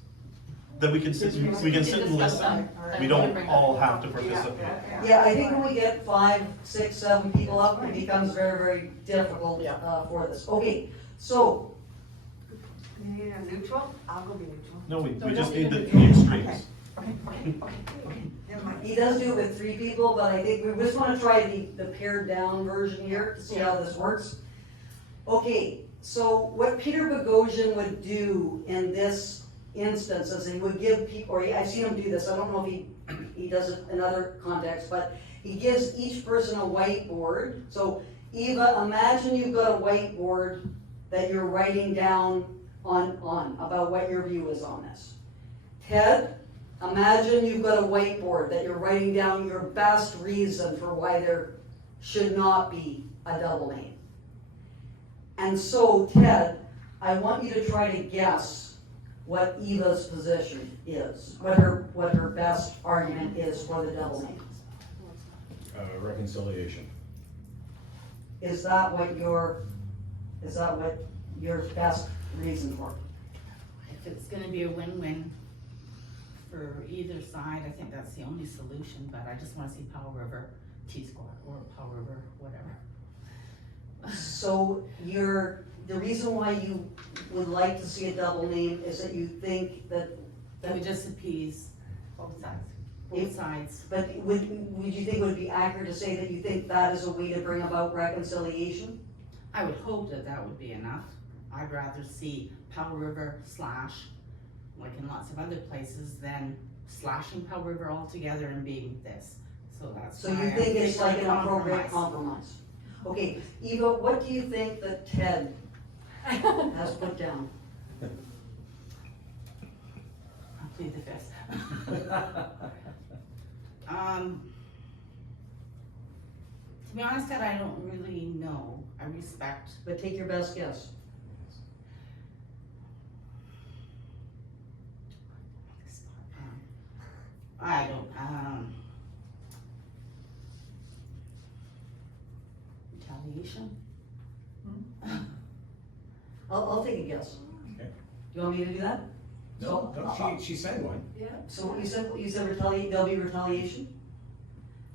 Then we can sit and listen. We don't all have to participate. Yeah, I think when we get 5, 6, 7 people up, it becomes very, very difficult for this. Okay, so, you need a neutral? I'll go be neutral. No, we No, just don't need the even- extremes. Never mind. he does do it with 3 people, but I think we just want to try the pared down version here to see how this works. Okay, so what Peter Boghossian would do in this instance is he would give people, I've seen him do this, I don't know if he does it in other contexts, but he gives each person a whiteboard. So Eva, imagine you've got a whiteboard that you're writing down on about what your view is on this. Ted, imagine you've got a whiteboard that you're writing down your best reason for why there should not be a double name. And so, Ted, I want you to try to guess what Eva's position is, what her best argument is for the double name. Reconciliation. Is that what your best reason for it? If it's gonna be a win-win for either side, I think that's the only solution, but I just wanna see Powell River T-squad or Powell River, whatever. So the reason why you would like to see a double name is that you think that It would just appease both sides. both sides. But would you think it would be accurate to say that you think that is a way to bring about reconciliation? I would hope that that would be enough. I'd rather see Powell River slash, like in lots of other places, than slashing Powell River altogether and being this. So that's So why you I'm think it's thinking like an appropriate compromise? Okay, Eva, what do you think that Ted has put down? I'll plead the fifth. To be honest, Ted, I don't really know. I respect. But take your best guess. I don't, retaliation? I'll take a guess. Okay. You want me to do that? No, she said one. So what you said retaliate, there'll be retaliation?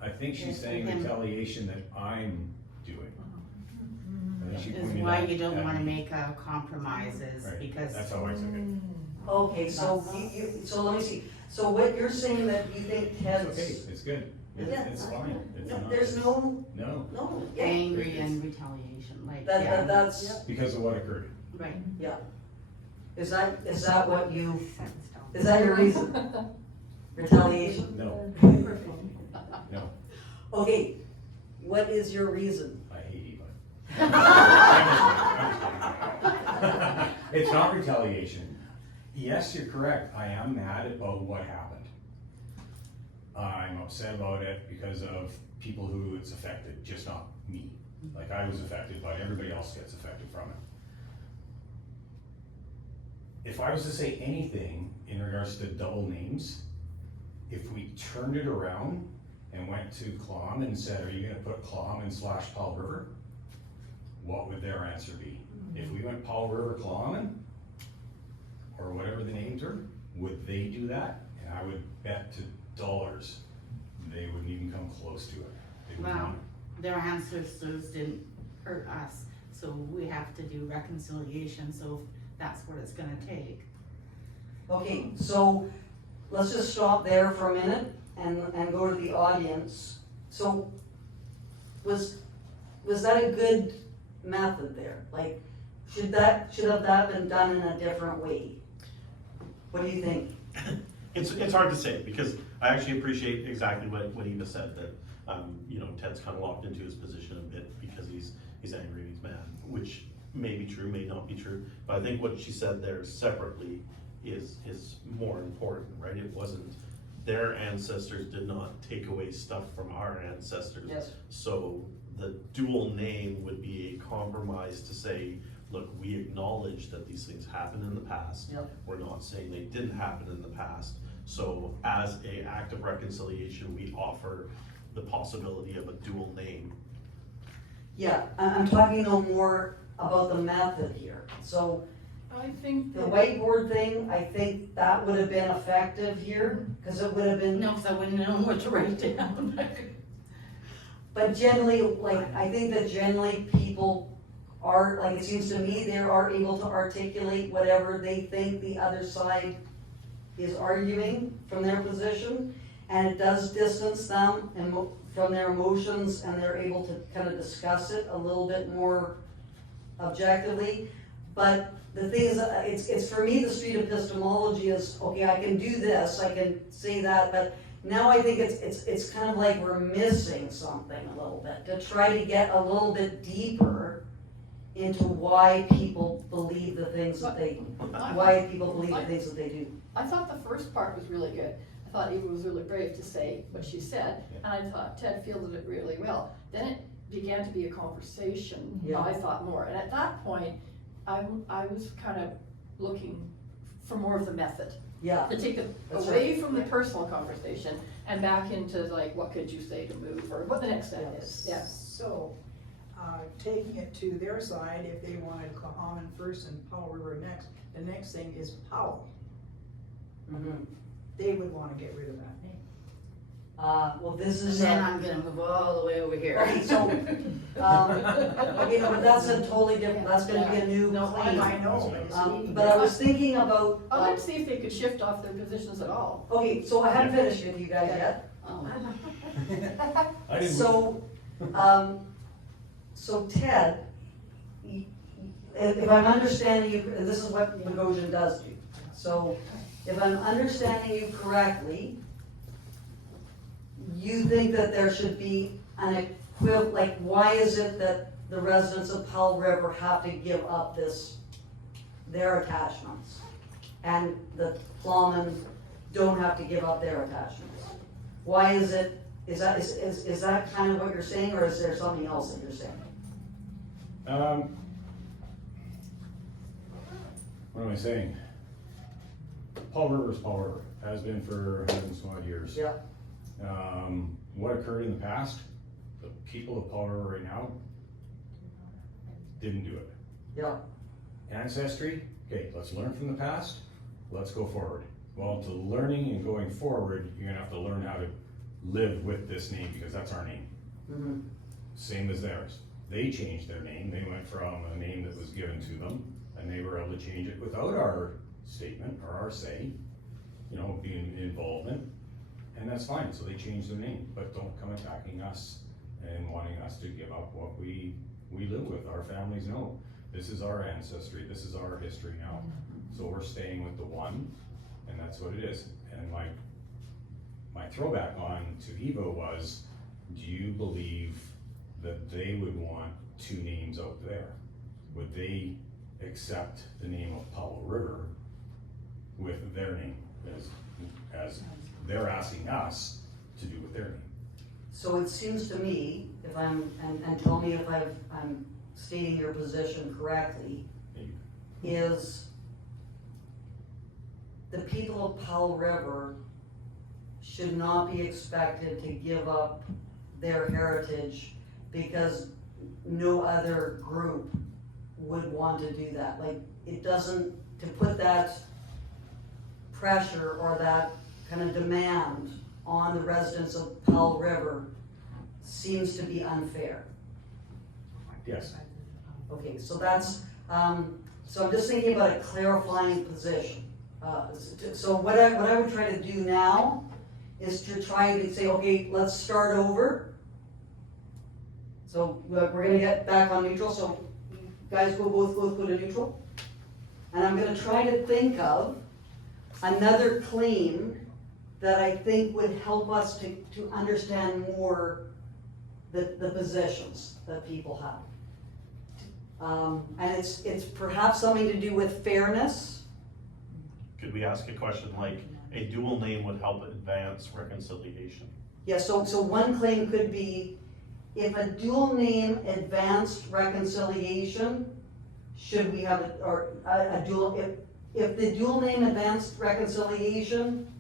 I think she's Yes, saying him. retaliation that I'm doing. I think she Is pointed why out you don't at wanna me. make compromises, Right, because. that's how I took it. Okay, so so let me see. So what you're saying that you think It's Ted's. okay, it's good. Yeah. It's fine. It's not- There's no, No, yeah. Angry and retaliation, like, That's, because of what occurred. right. yeah. Is that what you, is that your reason? Retaliation? No, no, Okay, what is your reason? I hate Eva. It's not retaliation. Yes, you're correct. I am mad about what happened. I'm upset about it because of people who it's affected, just not me. Like I was affected, but everybody else gets affected from it. If I was to say anything in regards to double names, if we turned it around and went to Clom and said, are you gonna put Clom and slash Powell River? What would their answer be? If we went Powell River Clom, or whatever the names are, would they do that? And I would bet to dollars, they wouldn't even come close to it. They would Well, not. their ancestors didn't hurt us, so we have to do reconciliation, so that's what it's gonna take. Okay, so let's just stop there for a minute and go to the audience. So was that a good method there? Like, should have that been done in a different way? What do you think? It's hard to say, because I actually appreciate exactly what Eva said, that, Ted's kind of locked into his position a bit because he's angry and he's mad, which may be true, may not be true. But I think what she said there separately is more important, right? It wasn't, their ancestors did not take away stuff from our ancestors. Yes. So the dual name would be a compromise to say, look, we acknowledge that these things happened in the past. Yep. We're not saying they didn't happen in the past. So as an act of reconciliation, we offer the possibility of a dual name. Yeah, I'm talking no more about the method here. So I think the that. whiteboard thing, I think that would have been effective here, because it would have been. No, because I wouldn't know what to write down. But generally, like, I think that generally people are, like, it seems to me, they are able to articulate whatever they think the other side is arguing from their position, and it does distance them and from their emotions, and they're able to kind of discuss it a little bit more objectively. But the thing is, it's for me, the street epistemology is, okay, I can do this, I can say that, but now I think it's kind of like we're missing something a little bit, to try to get a little bit deeper into why people believe the things that they, why people believe the things that they do. I thought the first part was really good. I thought Eva was really brave to say what she said, and I thought Ted fielded it really well. Then it began to be a conversation, Yeah. I thought more, and at that point, I was kind of looking for more of the method. Yeah, To take it That's away from the personal conversation and back into like, what could you say to move, or what the next step is, yeah. So, taking it to their side, if they wanted Coahomon first and Powell River next, the next thing is Powell. mhm. They would wanna get rid of that name. Well, this And is, then I'm gonna move all the way over here. okay, so, okay, no, but that's a totally different, that's gonna be a new No, claim. I know, but it's. But I was thinking about, I'd like to see if they could shift off their positions at all. okay, so I haven't finished with you guys yet. Oh. I didn't. So, so Ted, if I'm understanding you, and this is what Bogosian does do. So, if I'm understanding you correctly, you think that there should be an like, why is it that the residents of Powell River have to give up their attachments? And the Plowmen don't have to give up their attachments? Why is it, is that kind of what you're saying, or is there something else that you're saying? What am I saying? Powell River is Powell River, has been for 100 and some odd years. Yeah, What occurred in the past, the people of Powell River right now didn't do it. yeah, Ancestry, okay, let's learn from the past, let's go forward. Well, to learning and going forward, you're gonna have to learn how to live with this name, because that's our name. mm-hmm, Same as theirs. They changed their name, they went from a name that was given to them, and they were able to change it without our statement or our say, being involvement, and that's fine, so they changed their name, but don't come attacking us and wanting us to give up what we live with. Our families know, this is our ancestry, this is our history now, so we're staying with the one, and that's what it is. And my throwback on to Evo was, do you believe that they would want two names out there? Would they accept the name of Powell River with their name, as they're asking us to do with their name? so it seems to me, if I'm, and tell me if I'm stating your position correctly, is the people of Powell River should not be expected to give up their heritage because no other group would want to do that. Like, it doesn't, to put that pressure or that kind of demand on the residents of Powell River seems to be unfair. Yes. Okay, so that's, so I'm just thinking about a clarifying position. So what I would try to do now is to try to say, okay, let's start over. So we're gonna get back on neutral, so guys will both go to neutral. And I'm gonna try to think of another claim that I think would help us to understand more the positions that people have. And it's perhaps something to do with fairness. Could we ask a question like, a dual name would help advance reconciliation? Yeah, so one claim could be, if a dual name advanced reconciliation, should we have a dual, if the dual name advanced reconciliation,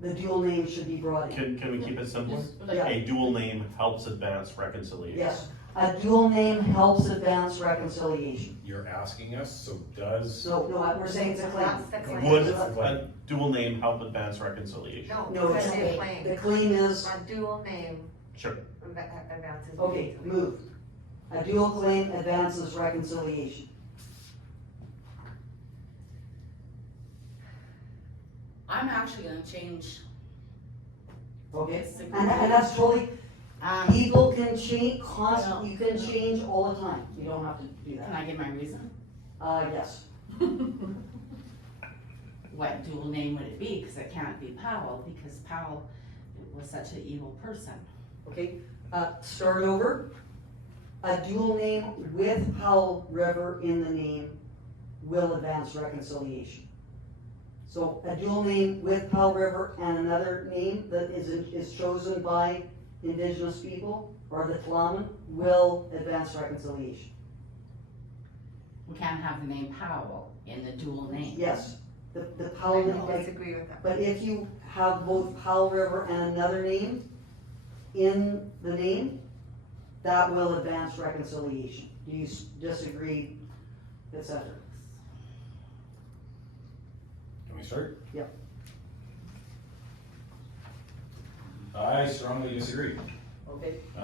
the dual name should be brought in. Can we keep it simpler? Yeah. A dual name helps advance reconciliation. Yes, a dual name helps advance reconciliation. You're asking us, so does, No, we're saying it's a claim. That's the claim. Would a dual name help advance reconciliation? No, it's it's a claim. the claim is, A dual name Sure. advances. okay, move. A dual claim advances reconciliation. I'm actually gonna change, Okay, It's a and good that's totally, um, people can change, you can change all the time, you don't have to do can that. I give my reason? Yes, What dual name would it be? Cause it can't be Powell, because Powell was such an evil person. okay, start over. A dual name with Powell River in the name will advance reconciliation. So a dual name with Powell River and another name that is chosen by Indigenous people or the Tla'amin will advance reconciliation. We can't have the name Powell in the dual name. Yes, the I Powell, don't disagree with that. but if you have both Powell River and another name in the name, that will advance reconciliation. Do you disagree, et cetera? can we start? Yep. I strongly disagree. Okay, Do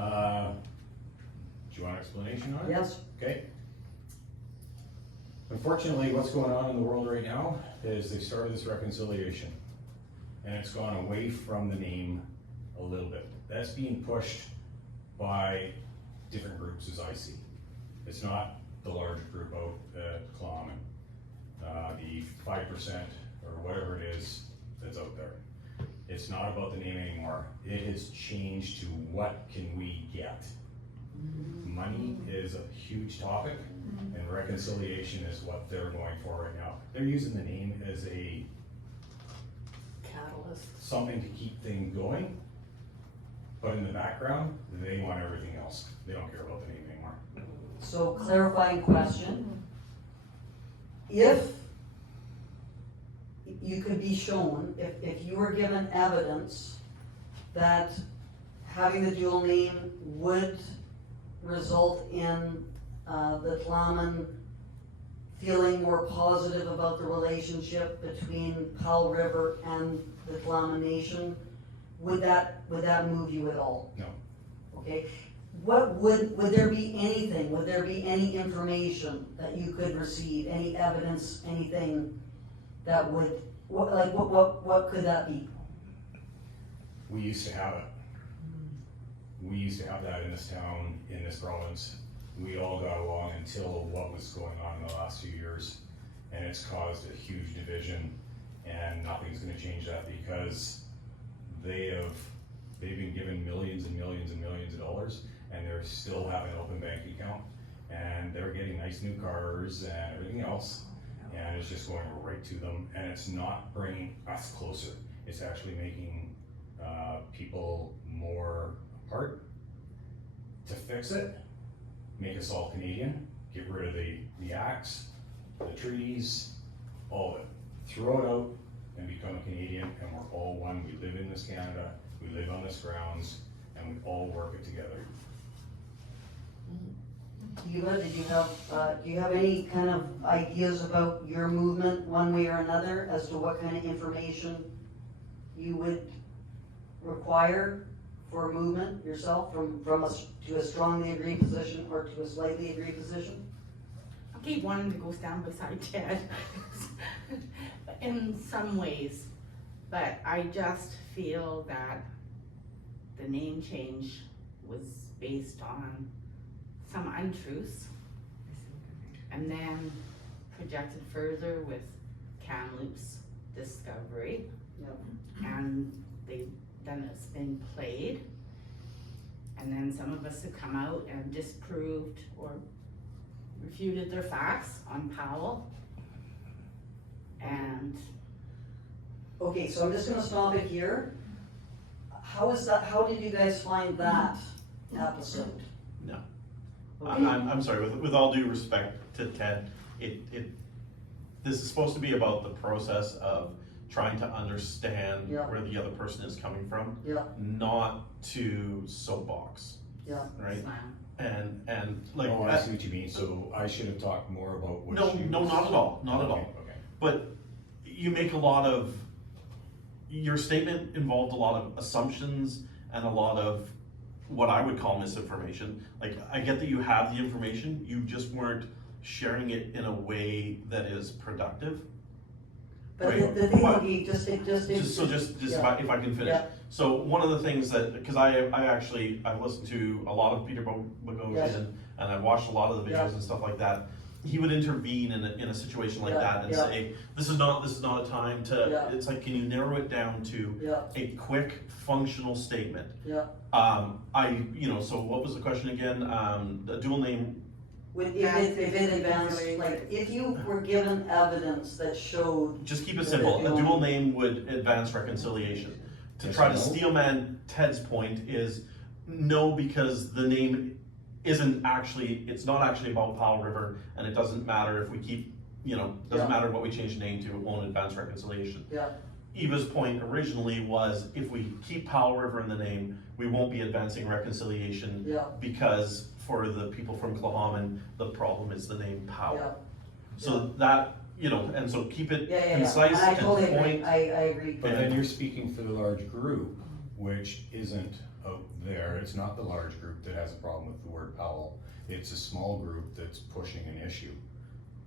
you want an explanation on it? yes, Okay. Unfortunately, what's going on in the world right now is they started this reconciliation, and it's gone away from the name a little bit. That's being pushed by different groups, as I see. It's not the large group out at Clom, the 5% or whatever it is that's out there. It's not about the name anymore. It has changed to what can we get. Money is a huge topic, and reconciliation is what they're going for right now. They're using the name as a Catalyst. something to keep things going, but in the background, they want everything else. They don't care about the name anymore. so clarifying question. If you could be shown, if you were given evidence that having the dual name would result in the Tla'amin feeling more positive about the relationship between Powell River and the Tla'amin Nation, would that move you at all? No. Okay, would there be anything, would there be any information that you could receive, any evidence, anything that would, what could that be? We used to have it. We used to have that in this town, in this province. We all got along until what was going on in the last few years, and it's caused a huge division, and nothing's gonna change that because they've been given millions and millions and millions of dollars, and they're still having an open bank account, and they're getting nice new cars and everything else, and it's just going right to them, and it's not bringing us closer. It's actually making people more apart. To fix it, make us all Canadian, get rid of the acts, the treaties, all of it. Throw it out and become a Canadian, and we're all one. We live in this Canada, we live on this grounds, and we all work it together. Eva, do you have any kind of ideas about your movement, one way or another, as to what kind of information you would require for movement yourself to a strongly agreed position or to a slightly agreed position? I keep wanting to go stand beside Ted in some ways, but I just feel that the name change was based on some untruths and then projected further with Kamloops discovery. Yep. And then it's been played, and then some of us have come out and disproved or refuted their facts on Powell. And Okay, so I'm just gonna stop it here. How did you guys find that episode? No. Okay. I'm sorry, with all due respect to Ted, this is supposed to be about the process of trying to understand Yeah. where the other person is coming from, Yeah, not to soapbox, yeah. right? slam. And like, Oh, I see what you mean, so I should have talked more about what no, she no, was- not at all, not at all. Okay. But you make a lot of, your statement involved a lot of assumptions and a lot of what I would call misinformation. Like, I get that you have the information, you just weren't sharing it in a way that is productive. But Right. the thing What- would be, just Just yeah. if I can finish. Yeah. So one of the things that, because I've listened to a lot of Peter Boghossian, Yes. and I've watched a lot of the videos Yeah. and stuff like that. He would intervene in a situation like Yeah, that and yeah. say, this is not a time to, Yeah. it's like, can you narrow it down to Yeah, a quick functional statement? yeah. So what was the question again? The dual name, If it advanced, like, if you were given evidence that showed, just keep it The simple, a dual- dual name would advance reconciliation. To Yes try or to no? steelman Ted's point is no, because the name it's not actually about Powell River, and it doesn't matter if we keep, doesn't Yeah. matter what we change the name to, it won't advance reconciliation. yeah, Eva's point originally was if we keep Powell River in the name, we won't be advancing reconciliation yeah, because for the people from Clahaman, the problem is the name Powell. yeah. So that, and so keep it Yeah, yeah, yeah. concise I and totally to agree, point. I agree. But then you're speaking for the large group, which isn't out there. It's not the large group that has a problem with the word Powell. It's a small group that's pushing an issue.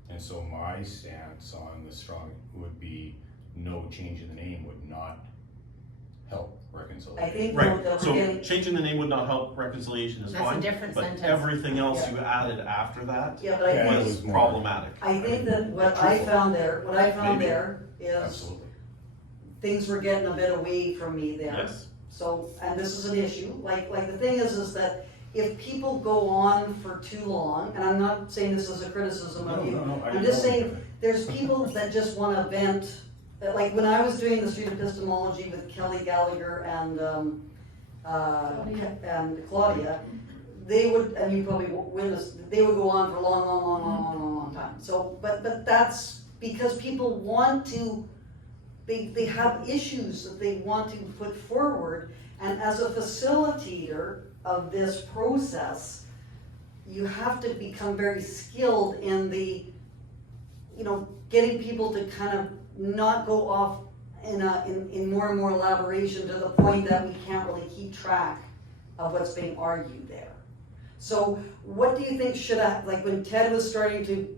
And so my stance on the strong would be no change in the name would not help reconciliation. I think Right, that so we're getting, changing the name would not help reconciliation is That's a fine, different but sentence. everything else Yeah. you added after that yeah, but I Yeah, think, it was was more- problematic. I think that what I found there Maybe. is Absolutely. things were getting a bit away from me there. Yes, So, and this is an issue, like the thing is that if people go on for too long, and I'm not saying this is a criticism of you, No, I'm just saying, there's people that just wanna vent, that like when I was doing the street epistemology with Kelly Gallagher and Claudia, they would, and you probably witnessed, they would go on for a long time. So, but that's because people want to, they have issues that they want to put forward, and as a facilitator of this process, you have to become very skilled in the, getting people to kind of not go off in more and more elaboration to the point that we can't really keep track of what's being argued there. So what do you think like when Ted was starting to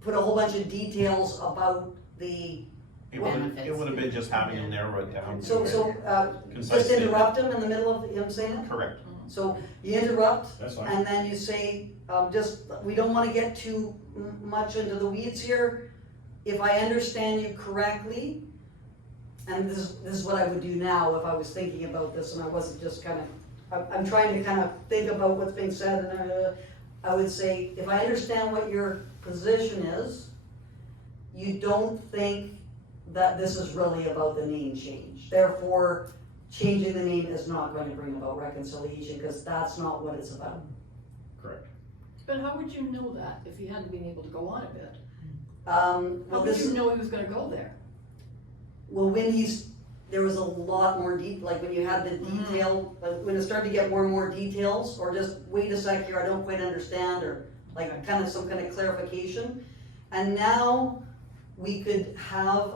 put a whole bunch of details about the, it would have been just having them narrow it down. so, Concise just statement. interrupt him in the middle of him saying it? Correct. So you interrupt, That's fine. and then you say, we don't wanna get too much into the weeds here. If I understand you correctly, and this is what I would do now if I was thinking about this and I wasn't just I'm trying to kind of think about what's being said, and I would say, if I understand what your position is, you don't think that this is really about the name change. Therefore, changing the name is not going to bring about reconciliation, because that's not what it's about. Correct. But how would you know that if he hadn't been able to go on a bit? Well, How would you know he was gonna go there? Well, there was a lot more like when you had the detail, like when it started to get more and more details, or just, wait a sec here, I don't quite understand, or like kind of some kind of clarification. And now we could have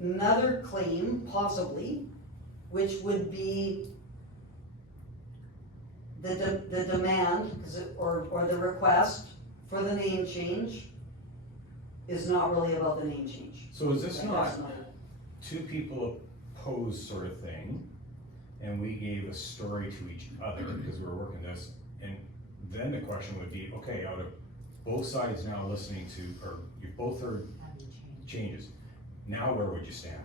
another claim, possibly, which would be the demand, or the request for the name change is not really about the name change. So is this Like, not that's not it. two people opposed sort of thing, and we gave a story to each other because we were working this, and then the question would be, okay, out of both sides now listening to, or you've both heard changes, now where would you stand?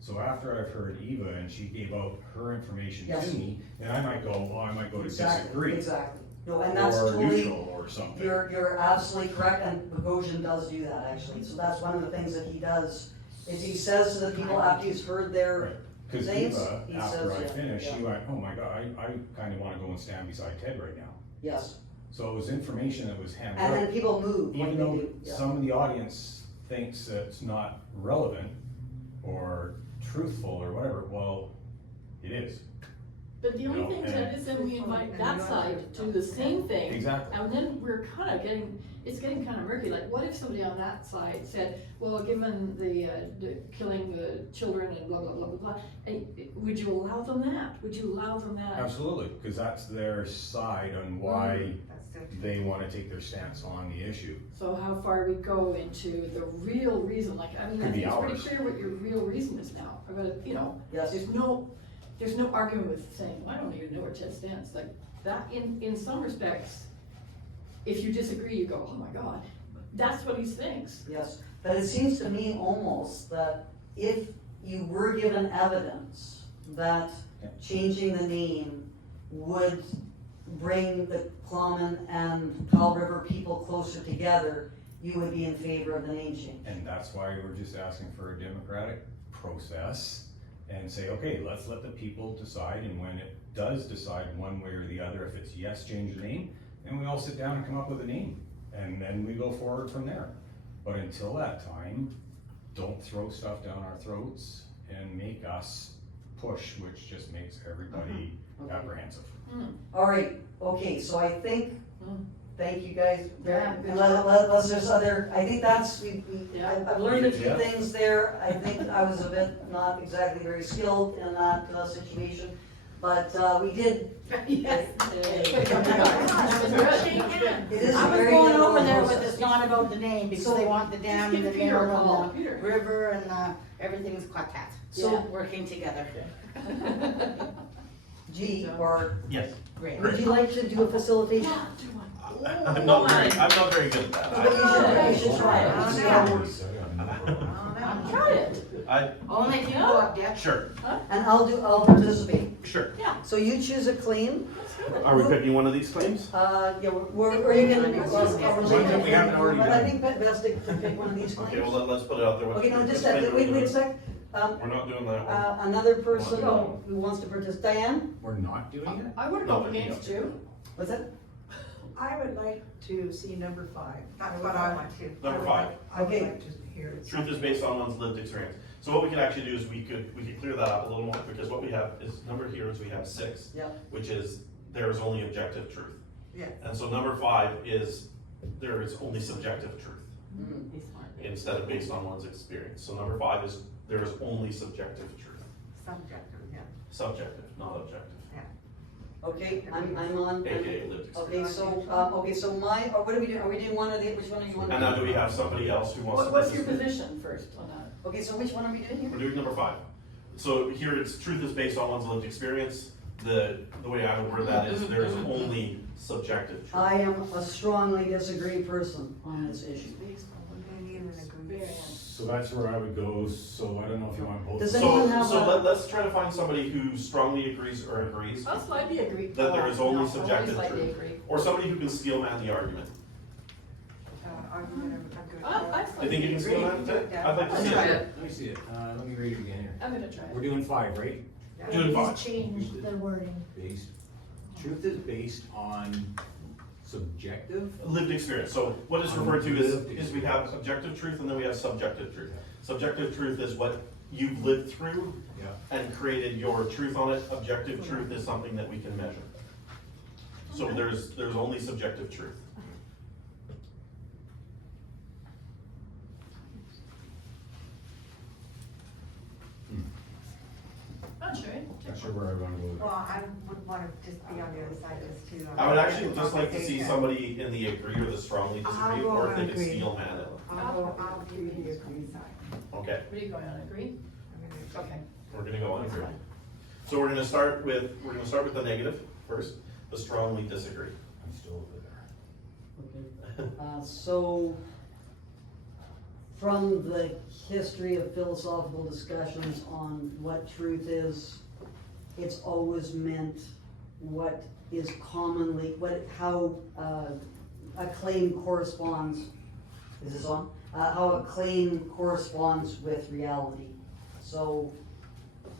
So after I've heard Eva and she gave out her information Yes. to me, then I might go to Exactly, disagree. exactly. No, and that's Or totally, neutral or something. you're absolutely correct, and Bogosian does do that, actually. So that's one of the things that he does, is he says to the people after he's heard their Right. Cause things, Eva, he after says, I yeah, finished, yeah. she went, oh my God, I kinda wanna go and stand beside Ted right now. Yes, So it was information that was handed and out. then people move when Even they though do, yeah. some of the audience thinks that it's not relevant or truthful or whatever, well, it is. But the only No, thing and- that is that we invite that side to do the same thing. Exactly. And then we're kind of it's getting kind of murky, like what if somebody on that side said, well, given the killing the children and blah, blah, blah, blah, blah, would you allow them that? Would you allow them that? Absolutely, cause that's their side on why That's different. they wanna take their stance on the issue. So how far we go into the real reason, like, I mean, I Could be think it's pretty hours. clear what your real reason is now, but, Yes, there's no argument with saying, I don't even know where Ted stands, like, that, in some respects, if you disagree, you go, oh my God, that's what he thinks. yes. But it seems to me almost that if you were given evidence that changing the name would bring the Clommen and Powell River people closer together, you would be in favor of the name change. And that's why we're just asking for a democratic process and say, okay, let's let the people decide, and when it does decide one way or the other, if it's yes, change the name, then we all sit down and come up with a name, and then we go forward from there. But until that time, don't throw stuff down our throats and make us push, which just makes everybody Okay. apprehensive. All right, okay, so I think thank you guys. Yeah. Unless there's other, I think that's, Yeah. I've learned a few Yeah. things there. I think I was a bit not exactly very skilled in that situation, but we did. Yes. It is a I was very going difficult over there with process. it's not about the name, because So- they want the dam in the Just give Peter a middle call, and the Peter. river and everything's quartet. So- So working together. G, or Yes. Great. would you like to do a facilitation? I'm not very good at that. You should try it, and see how it works. Try it. Only if you go up, yeah. Sure, And I'll participate. sure. So you choose a claim, Are we picking one of these claims? yeah, or you can. One that we haven't already But I done. think best to pick one of these claims. Okay, well, let's put it out there. Okay, no, just that, wait a sec. We're not doing that one. Another person No. who wants to participate, Diane, We're not doing it? I would No, go against you. what's that? I would like to see number 5. That's what I want to. Number 5. I would Okay. like to hear it. Truth is based on one's lived experience. So what we could actually do is we could clear that up a little more, because what we have is, number here is we have 6, Yep. which is there is only objective truth. Yes. And so number 5 is there is only subjective truth Mm. Be smart. instead of based on one's experience. So number 5 is there is only subjective truth. Subjective, yeah. Subjective, not objective. Okay, I'm on. AKA lived experience. Okay, so what are we doing? Are we doing one or the, which one are you on? And now do we have somebody else who wants to? What's your participate? position first on that? Okay, so which one are we doing here? We're doing number 5. So here it's truth is based on one's lived experience. The way I would word that is there is only subjective truth. I am a strongly disagree person on this issue. So that's where I would go, so I don't know if you want both. Does of anyone them. have Let's try to find somebody who strongly agrees or agrees, I'll slightly agree. That there is only subjective slightly truth. agree. or somebody who can steel man the argument. I You think slightly you can steel agree. man it? I'd like to Let's see try it. it. Let me see it, let me read it again here. I'm gonna try We're it. doing 5, right? Doing 5. Please change the wording. Based, truth is based on subjective? Lived experience. So what is referred to is we have objective truth and then we have subjective truth. Subjective truth is what you've lived through Yeah. and created your truth on it. Objective truth is something that we can measure. So there's only subjective truth. Not sure. Not sure where I want to go with it. Well, I would want to just be on the other side of this too. I would actually just like to see somebody in the agree or the strongly disagree, I'll go or if they on could agree. steel man it. I'll do the agree side. Okay, What are you going on, agree? Okay. we're gonna go on agree. So we're gonna start with the negative first, the strongly disagree. I'm still over there. So, from the history of philosophical discussions on what truth is, it's always meant what is commonly, how a claim corresponds, is this on? How a claim corresponds with reality. So,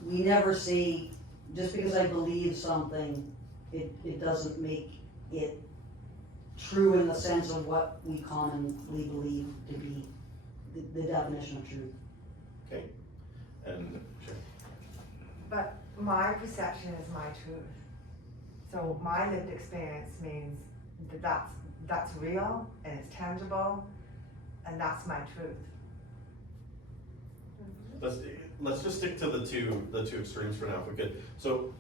we never say, just because I believe something, it doesn't make it true in the sense of what we commonly believe to be the definition of truth. Okay, and sure. But my perception is my truth. So my lived experience means that that's real and it's tangible and that's my truth. Let's just stick to the two extremes for now, if we could. So,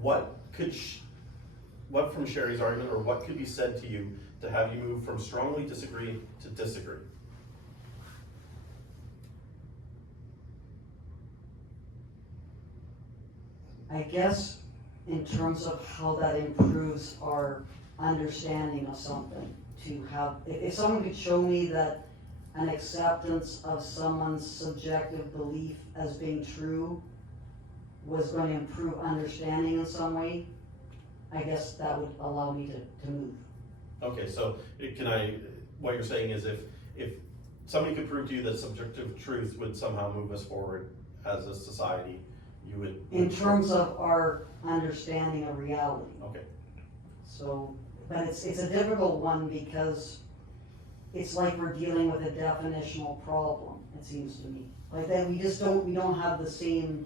what from Sherry's argument, or what could be said to you to have you move from strongly disagree to disagree? I guess in terms of how that improves our understanding of something, to have, if someone could show me that an acceptance of someone's subjective belief as being true was going to improve understanding in some way, I guess that would allow me to move. Okay, so what you're saying is if somebody could prove to you that subjective truth would somehow move us forward as a society, you would. In terms of our understanding of reality. Okay. So, but it's a difficult one because it's like we're dealing with a definitional problem, it seems to me. Like that we don't have the same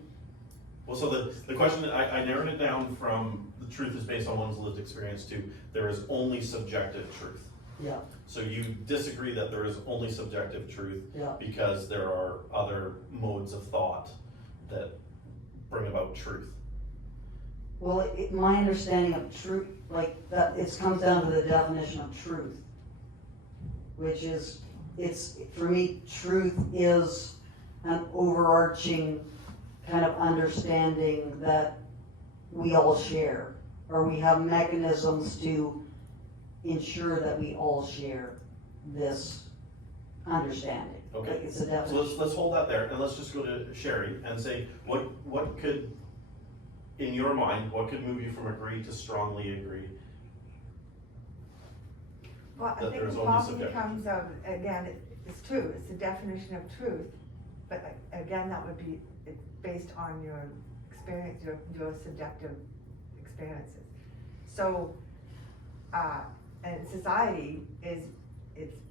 Well, so the question, I narrowed it down from the truth is based on one's lived experience to there is only subjective truth. Yeah, So you disagree that there is only subjective truth yeah. because there are other modes of thought that bring about truth. Well, my understanding of truth, like, that, it comes down to the definition of truth, which is, for me, truth is an overarching kind of understanding that we all share, or we have mechanisms to ensure that we all share this understanding. Okay. Like, it's a definition. So let's hold that there, and let's just go to Sherry and say, what could, in your mind, what could move you from agree to strongly agree? Well, I That think there's the only problem subjective. becomes of, again, it's true, it's the definition of truth, but again, that would be based on your experience, your subjective experiences. So, and society it's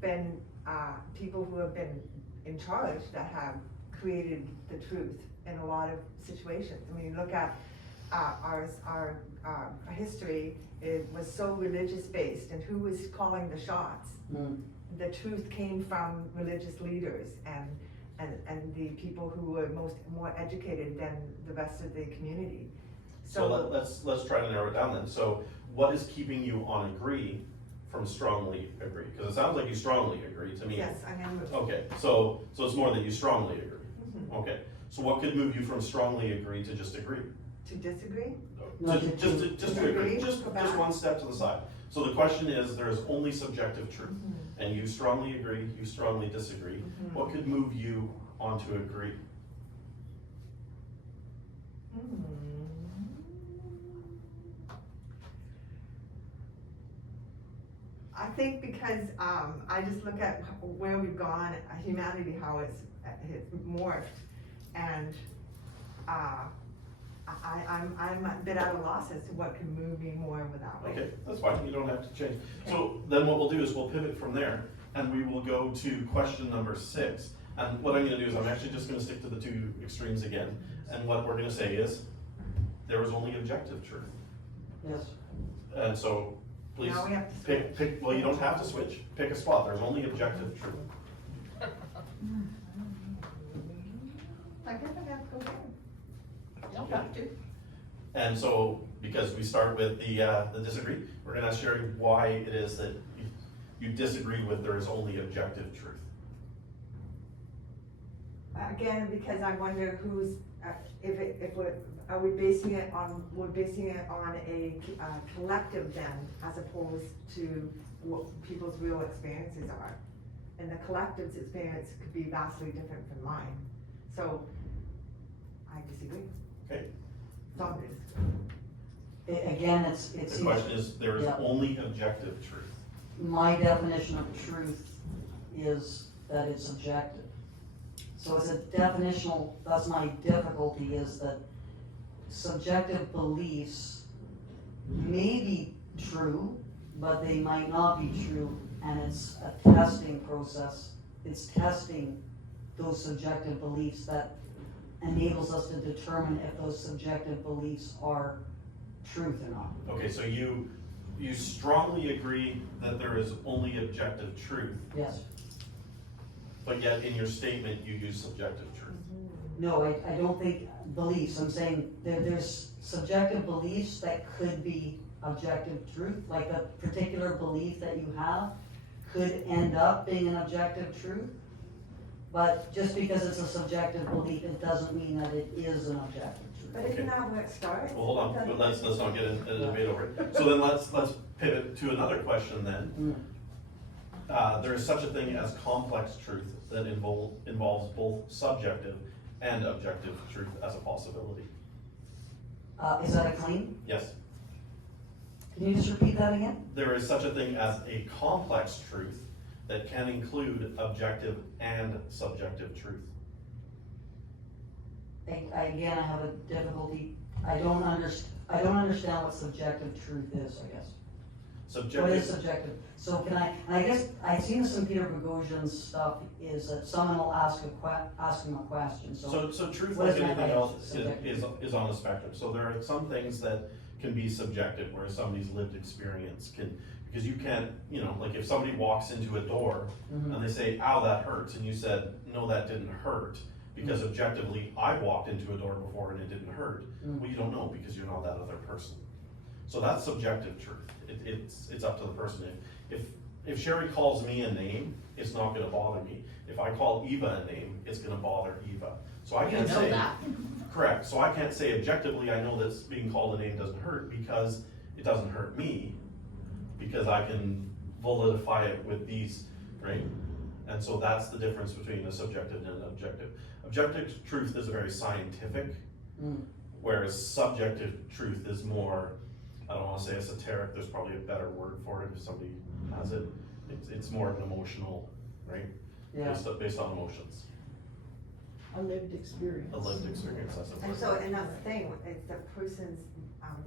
been, people who have been in charge that have created the truth in a lot of situations. I mean, look at, our history, it was so religious based, and who was calling the shots? Mm. The truth came from religious leaders and the people who were more educated than the rest of the community. So let's try to narrow it down then. So what is keeping you on agree from strongly agree? Because it sounds like you strongly agree to me. Yes, I am. Okay, so it's more that you strongly agree. Mhm. Okay, so what could move you from strongly agree to just agree? To disagree? No, Just to agree, just one step to the side. So the question is, there is only subjective truth, and you strongly agree, you strongly disagree. Mhm. What could move you on to agree? I think because I just look at where we've gone, humanity, how it's morphed, and I'm a bit at a loss as to what can move me more with that way. Okay, that's fine, you don't have to change. So then what we'll do is we'll pivot from there, and we will go to question number 6. And what I'm gonna do is I'm actually just gonna stick to the two extremes again. And what we're gonna say is, there is only objective truth. Yes. And so, please, Now we have to pick, well, you don't have to switch. Pick a spot, there's only objective truth. I guess I have to go there. Don't have to. And so, because we start with the disagree, we're gonna ask Sherry why it is that you disagree with there is only objective truth. Again, because I wonder who's, are we basing it on a collective then, as opposed to what people's real experiences are? And the collective's experience could be vastly different from mine. So, I disagree. Okay, It's obvious. Again, it's. the question is, there is Yeah. only objective truth. My definition of truth is that it's subjective. So it's a definitional, that's my difficulty, is that subjective beliefs may be true, but they might not be true, and it's a testing process. It's testing those subjective beliefs that enables us to determine if those subjective beliefs are truth or not. Okay, so you strongly agree that there is only objective truth, Yes. but yet in your statement you use subjective truth. No, I don't think beliefs, I'm saying there's subjective beliefs that could be objective truth, like a particular belief that you have could end up being an objective truth. But just because it's a subjective belief, it doesn't mean that it is an objective truth. But isn't that where it starts? Well, hold on, but let's not get into a debate over it. So then let's pivot to another question then. There is such a thing as complex truth that involves both subjective and objective truth as a possibility. Is that a claim? Yes, Can you just repeat that again? there is such a thing as a complex truth that can include objective and subjective truth. Again, I have a difficulty, I don't understand what subjective truth is, I guess. What is Subjective, subjective? So can I, and I guess, I've seen this in Peter Boghossian's stuff, is that someone will ask him a question, so. so truth, What like is meant anything by else, subjective? is on a spectrum. So there are some things that can be subjective, where somebody's lived experience can, because you can't, like if somebody walks into a door Mhm. and they say, ow, that hurts, and you said, no, that didn't hurt, because objectively, I walked into a door before and it didn't hurt. Mm. Well, you don't know because you're not that other person. So that's subjective truth. It's up to the person. If Sherry calls me a name, it's not gonna bother me. If I call Eva a name, it's gonna bother Eva. So I can't say. Correct, so I can't say objectively, I know that being called a name doesn't hurt because it doesn't hurt me, because I can validify it with these, right? And so that's the difference between a subjective and an objective. Objective truth is very scientific, Mm. whereas subjective truth is more, I don't wanna say esoteric, there's probably a better word for it if somebody has it. It's more of an emotional, right? Yeah. Based on emotions, A lived experience. a lived experience, that's a And word. so, and that's the thing, it's the person's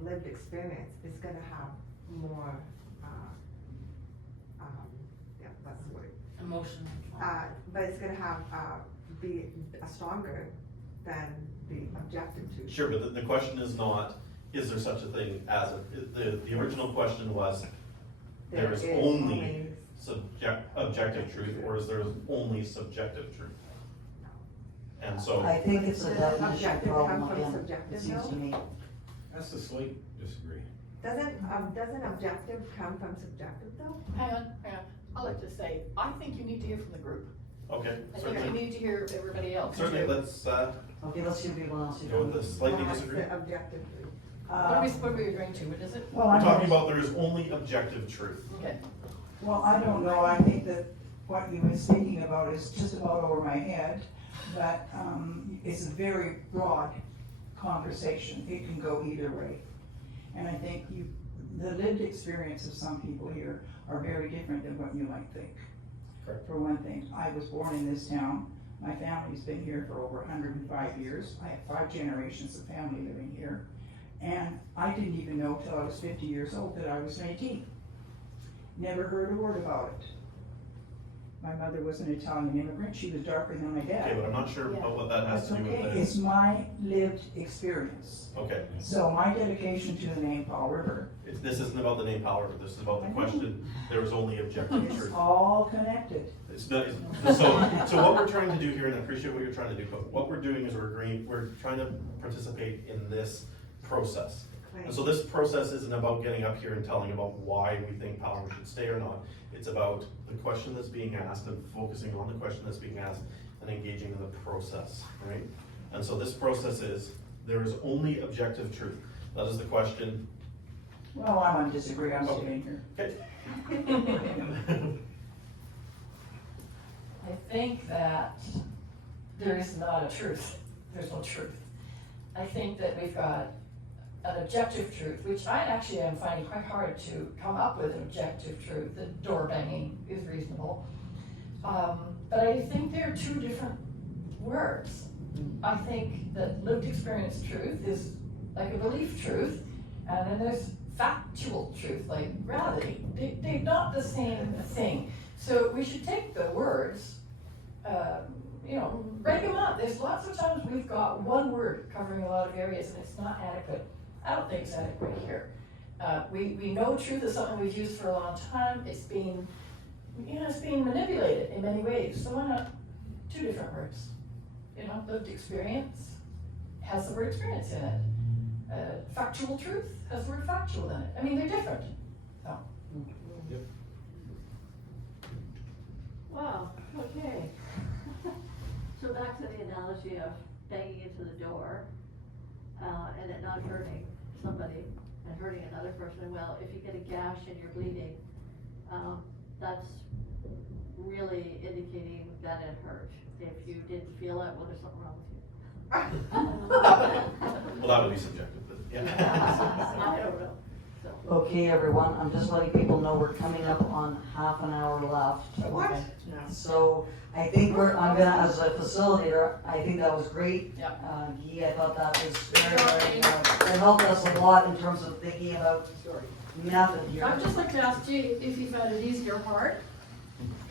lived experience is gonna have more, yeah, that's the word. Emotion. But it's gonna have, be stronger than the objective truth. Sure, but the question is not, is there such a thing as the original question was, there is only objective truth, or is there only subjective truth? And so, I think it's a Does definition objective problem come from again, it subjective seems though? to me. That's a slight disagree. Doesn't objective come from subjective though? Hang on, I'd like to say, I think you need to hear from the group. okay, I think you certainly, need to hear everybody else. certainly, let's Okay, let's see if people else. go with this, slightly What's disagree. the objective truth? What are we agreeing to, what is it? Well, We're I'm talking gonna- about there is only objective truth. Okay. Well, I don't know, I think that what you've been speaking about is just about over my head, but, it's a very broad conversation, it can go either way. And I think the lived experience of some people here are very different than what you might think. Correct. For one thing, I was born in this town, my family's been here for over 105 years, I have 5 generations of family living here. And I didn't even know till I was 50 years old that I was Métis. Never heard a word about it. My mother was an Italian immigrant, she was darker than my Okay, dad. but I'm not sure about what that has That's to do with okay, this. it's my lived experience. Okay, So my dedication to the name Powell River, this isn't about the name Powell, this is about the question, there is only objective it's truth. all connected. It's not, so what we're trying to do here, and I appreciate what you're trying to do, but what we're doing is we're trying to participate in this process. And so this process isn't about getting up here and telling about why we think Powell River should stay or not. It's about the question that's being asked and focusing on the question that's being asked and engaging in the process, right? And so this process is, there is only objective truth. That is the question. Well, I want to disagree, I'm sitting here. Okay. I think that there is not a truth, there's no truth. I think that we've got an objective truth, which I actually am finding quite hard to come up with an objective truth. The door banging is reasonable. But I think they're two different words. I think that lived experience truth is like a belief truth, and then there's factual truth, like reality. They're not the same thing. So we should take the words, break them up. There's lots of times we've got one word covering a lot of areas and it's not adequate. I don't think it's adequate here. We know truth is something we've used for a long time. It's being manipulated in many ways. So why not 2 different words? Lived experience has the word experience in it. Factual truth has the word factual in it. I mean, they're different. So. Wow, okay. So back to the analogy of banging into the door, and it not hurting somebody and hurting another person. Well, if you get a gash and you're bleeding, that's really indicating that it hurt. If you didn't feel it, well, there's something wrong with you. Well, that would be subjective, but yeah. I don't know, so. Okay, everyone, I'm just letting people know we're coming up on half an hour left. What? So I think I'm gonna, as a facilitator, I think that was great. Yep. Guy, I thought that was very, very good. And helped us a lot in terms of thinking about method here. I'd just like to ask Jay if you found it easy or hard?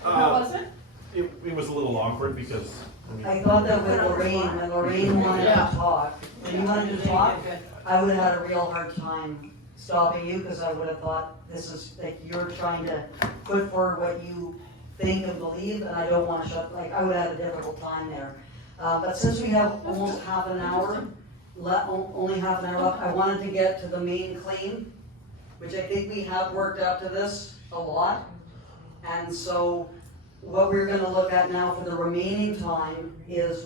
Uh, How was it? It was a little awkward because, I mean, I thought that when Lorraine wanted Yeah. to talk, when you wanted to talk, I would have had a real hard time stopping you, because I would have thought, this is, like, you're trying to put forward what you think and believe, and I don't wanna shut, like, I would have had a difficult time there. But since we have almost half an hour, only half an hour left, I wanted to get to the main claim, which I think we have worked out to this a lot. And so, what we're gonna look at now for the remaining time is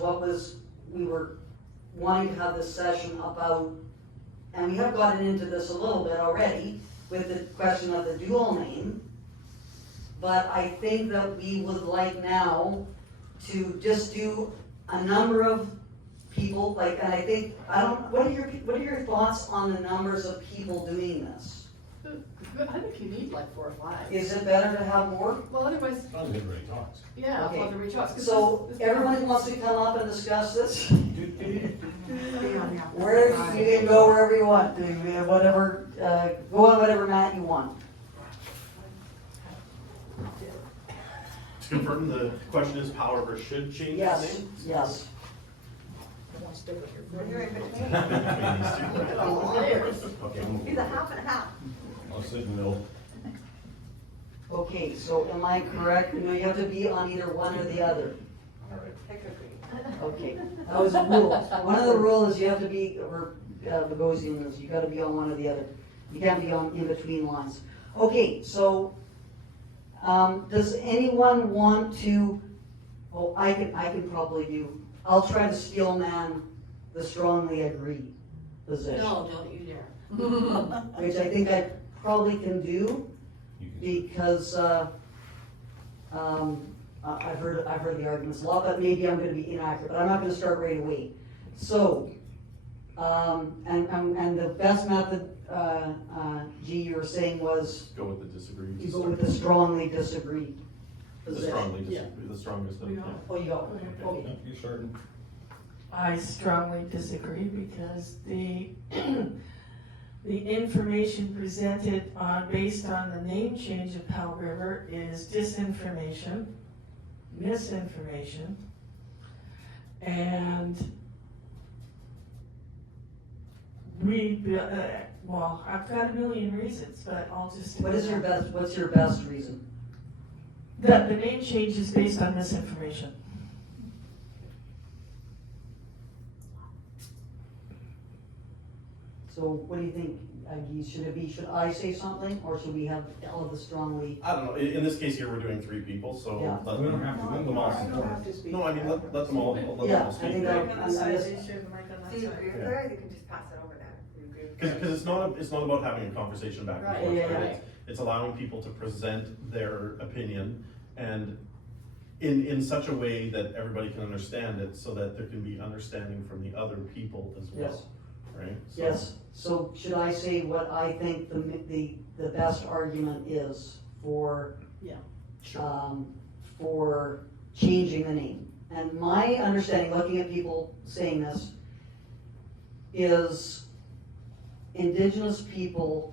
we were wanting to have this session about, and we have gotten into this a little bit already with the question of the dual name. But I think that we would like now to just do a number of people, like, and I think, what are your thoughts on the numbers of people doing this? I think you need like 4 or 5. Is it better to have more? Well, otherwise, Not everybody talks. yeah, Okay. well, everybody talks. 'Cause So, this- everyone who wants to come up and discuss this? Where, you can go wherever you want, whatever, go on whatever mat you want. to confirm, the question is Powell River should change its Yes, name? yes. I want to stick with your When you're in between, Between these two, right? Okay, I'm be the half and half. I'll sit in the middle. Okay, so am I correct? No, you have to be on either one or the other. all right. Pick a green. Okay, that was a rule. One of the rules is you have to be, or Widdowson is, you gotta be on one or the other. You can't be on in between lines. Okay, so, does anyone want to, I can probably do, I'll try to steel man the strongly agree position. No, don't you dare. Which I think I probably can do, You can- because, I've heard the arguments a lot, but maybe I'm gonna be inaccurate, but I'm not gonna start right away. So, and the best method, G, you were saying was, Go with the disagree. you go with the strongly disagree The position. strongly disagree, the strongest of, yeah. Oh, you go, okay. Yeah, you're starting. I strongly disagree because the information presented based on the name change of Powell River is disinformation, misinformation, and well, I've got a million reasons, but I'll just. What's your best reason? That the name change is based on misinformation. So what do you think, Guy? Should I say something, or should we have all of the strongly? I don't know, in this case here, we're doing 3 people, so Yeah. let We don't them, have to, let them all I don't support. have to speak. No, I mean, let them all, let them Yeah, all I speak. think that, I'm just, Do you agree with her, or you can just pass it over then? Do you agree with her? Because it's not about having a conversation back and Right, forth, yeah, right? yeah. It's allowing people to present their opinion and in such a way that everybody can understand it, so that there can be understanding from the other people as well, Yes. right? So- yes, so should I say what I think the best argument is for, Sure. for changing the name? And my understanding, looking at people saying this, is Indigenous people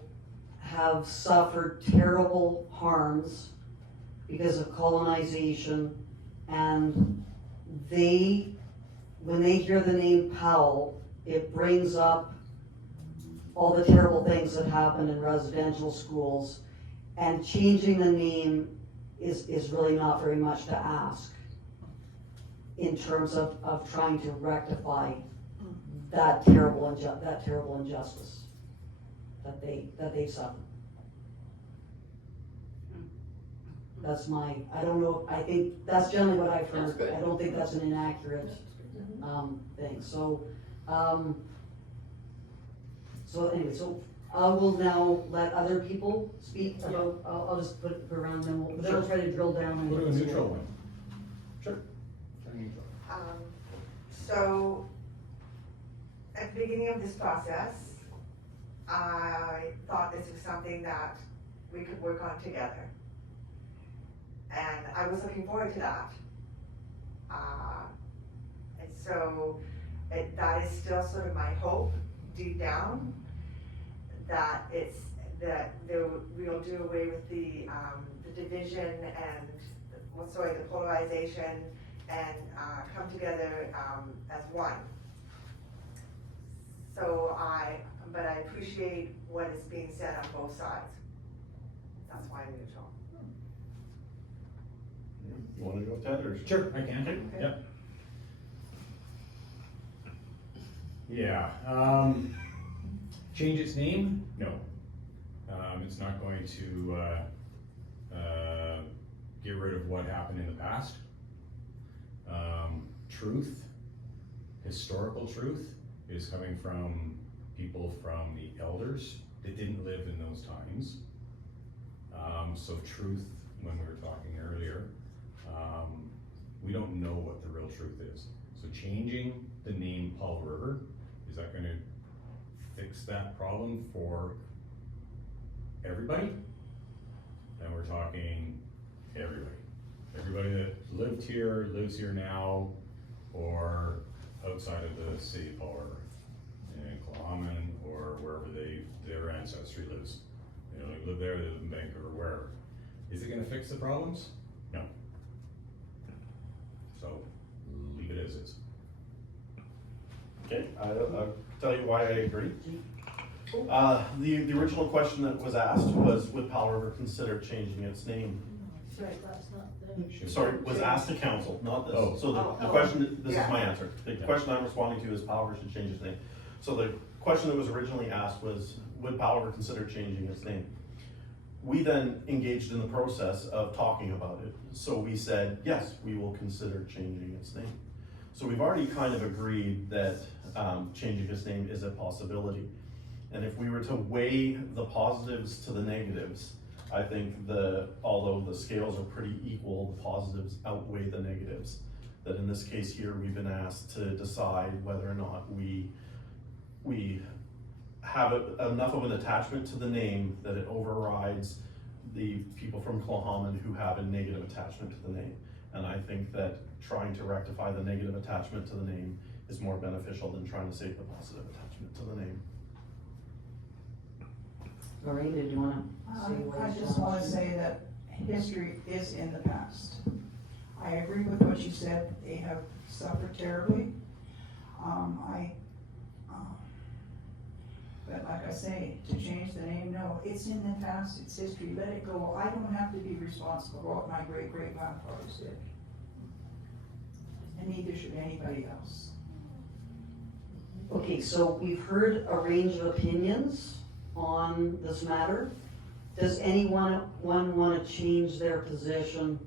have suffered terrible harms because of colonization, and when they hear the name Powell, it brings up all the terrible things that happened in residential schools, and changing the name is really not very much to ask in terms of trying to rectify that terrible injustice that they suffered. That's I don't know, I think that's generally what I've That's heard. good. I don't think that's an inaccurate, thing, so, so anyway, so I will now let other people speak about, I'll just put it around them, then we'll try to drill down. We'll do a into this. neutral one. Sure. Neutral. So, at the beginning of this process, I thought this was something that we could work on together. And I was looking forward to that. And so, that is still sort of my hope, deep down, that we'll do away with the division and, the polarization, and come together as one. But I appreciate what is being said on both sides. That's why I'm neutral. You wanna go with Ted, or? Sure, I can, Okay. yep. Yeah, change its name? No. It's not going to, get rid of what happened in the past. Truth, historical truth, is coming from people from the elders that didn't live in those times. So truth, when we were talking earlier, we don't know what the real truth is. So changing the name Powell River, is that gonna fix that problem for everybody? And we're talking everybody. Everybody that lived here, lives here now, or outside of the city of Powell River, in Coahomon, or wherever their ancestry lives. They don't live there, they live in Vancouver, wherever. Is it gonna fix the problems? No. So, leave it as is. Okay, I'll tell you why I agree. The original question that was asked was, would Powell River consider changing its name? Sorry, that's not the. Sorry, was asked to council, not this. Oh. So the Oh. question, this is Yeah. my answer. The question I'm responding to is Powell River should change its name. So the question that was originally asked was, would Powell River consider changing its name? We then engaged in the process of talking about it. So we said, yes, we will consider changing its name. So we've already kind of agreed that changing its name is a possibility. And if we were to weigh the positives to the negatives, I think although the scales are pretty equal, the positives outweigh the negatives. That in this case here, we've been asked to decide whether or not we have enough of an attachment to the name that it overrides the people from Coahomon who have a negative attachment to the name. And I think that trying to rectify the negative attachment to the name is more beneficial than trying to save the positive attachment to the name. Lorraine, did you wanna say what I you just wanna say that history is in the past. I agree with what you said, they have suffered terribly. But like I say, to change the name, no, it's in the past, it's history, let it go. I don't have to be responsible for what my great-great-grandfathers did. And neither should anybody else. Okay, so we've heard a range of opinions on this matter. Does anyone want to change their position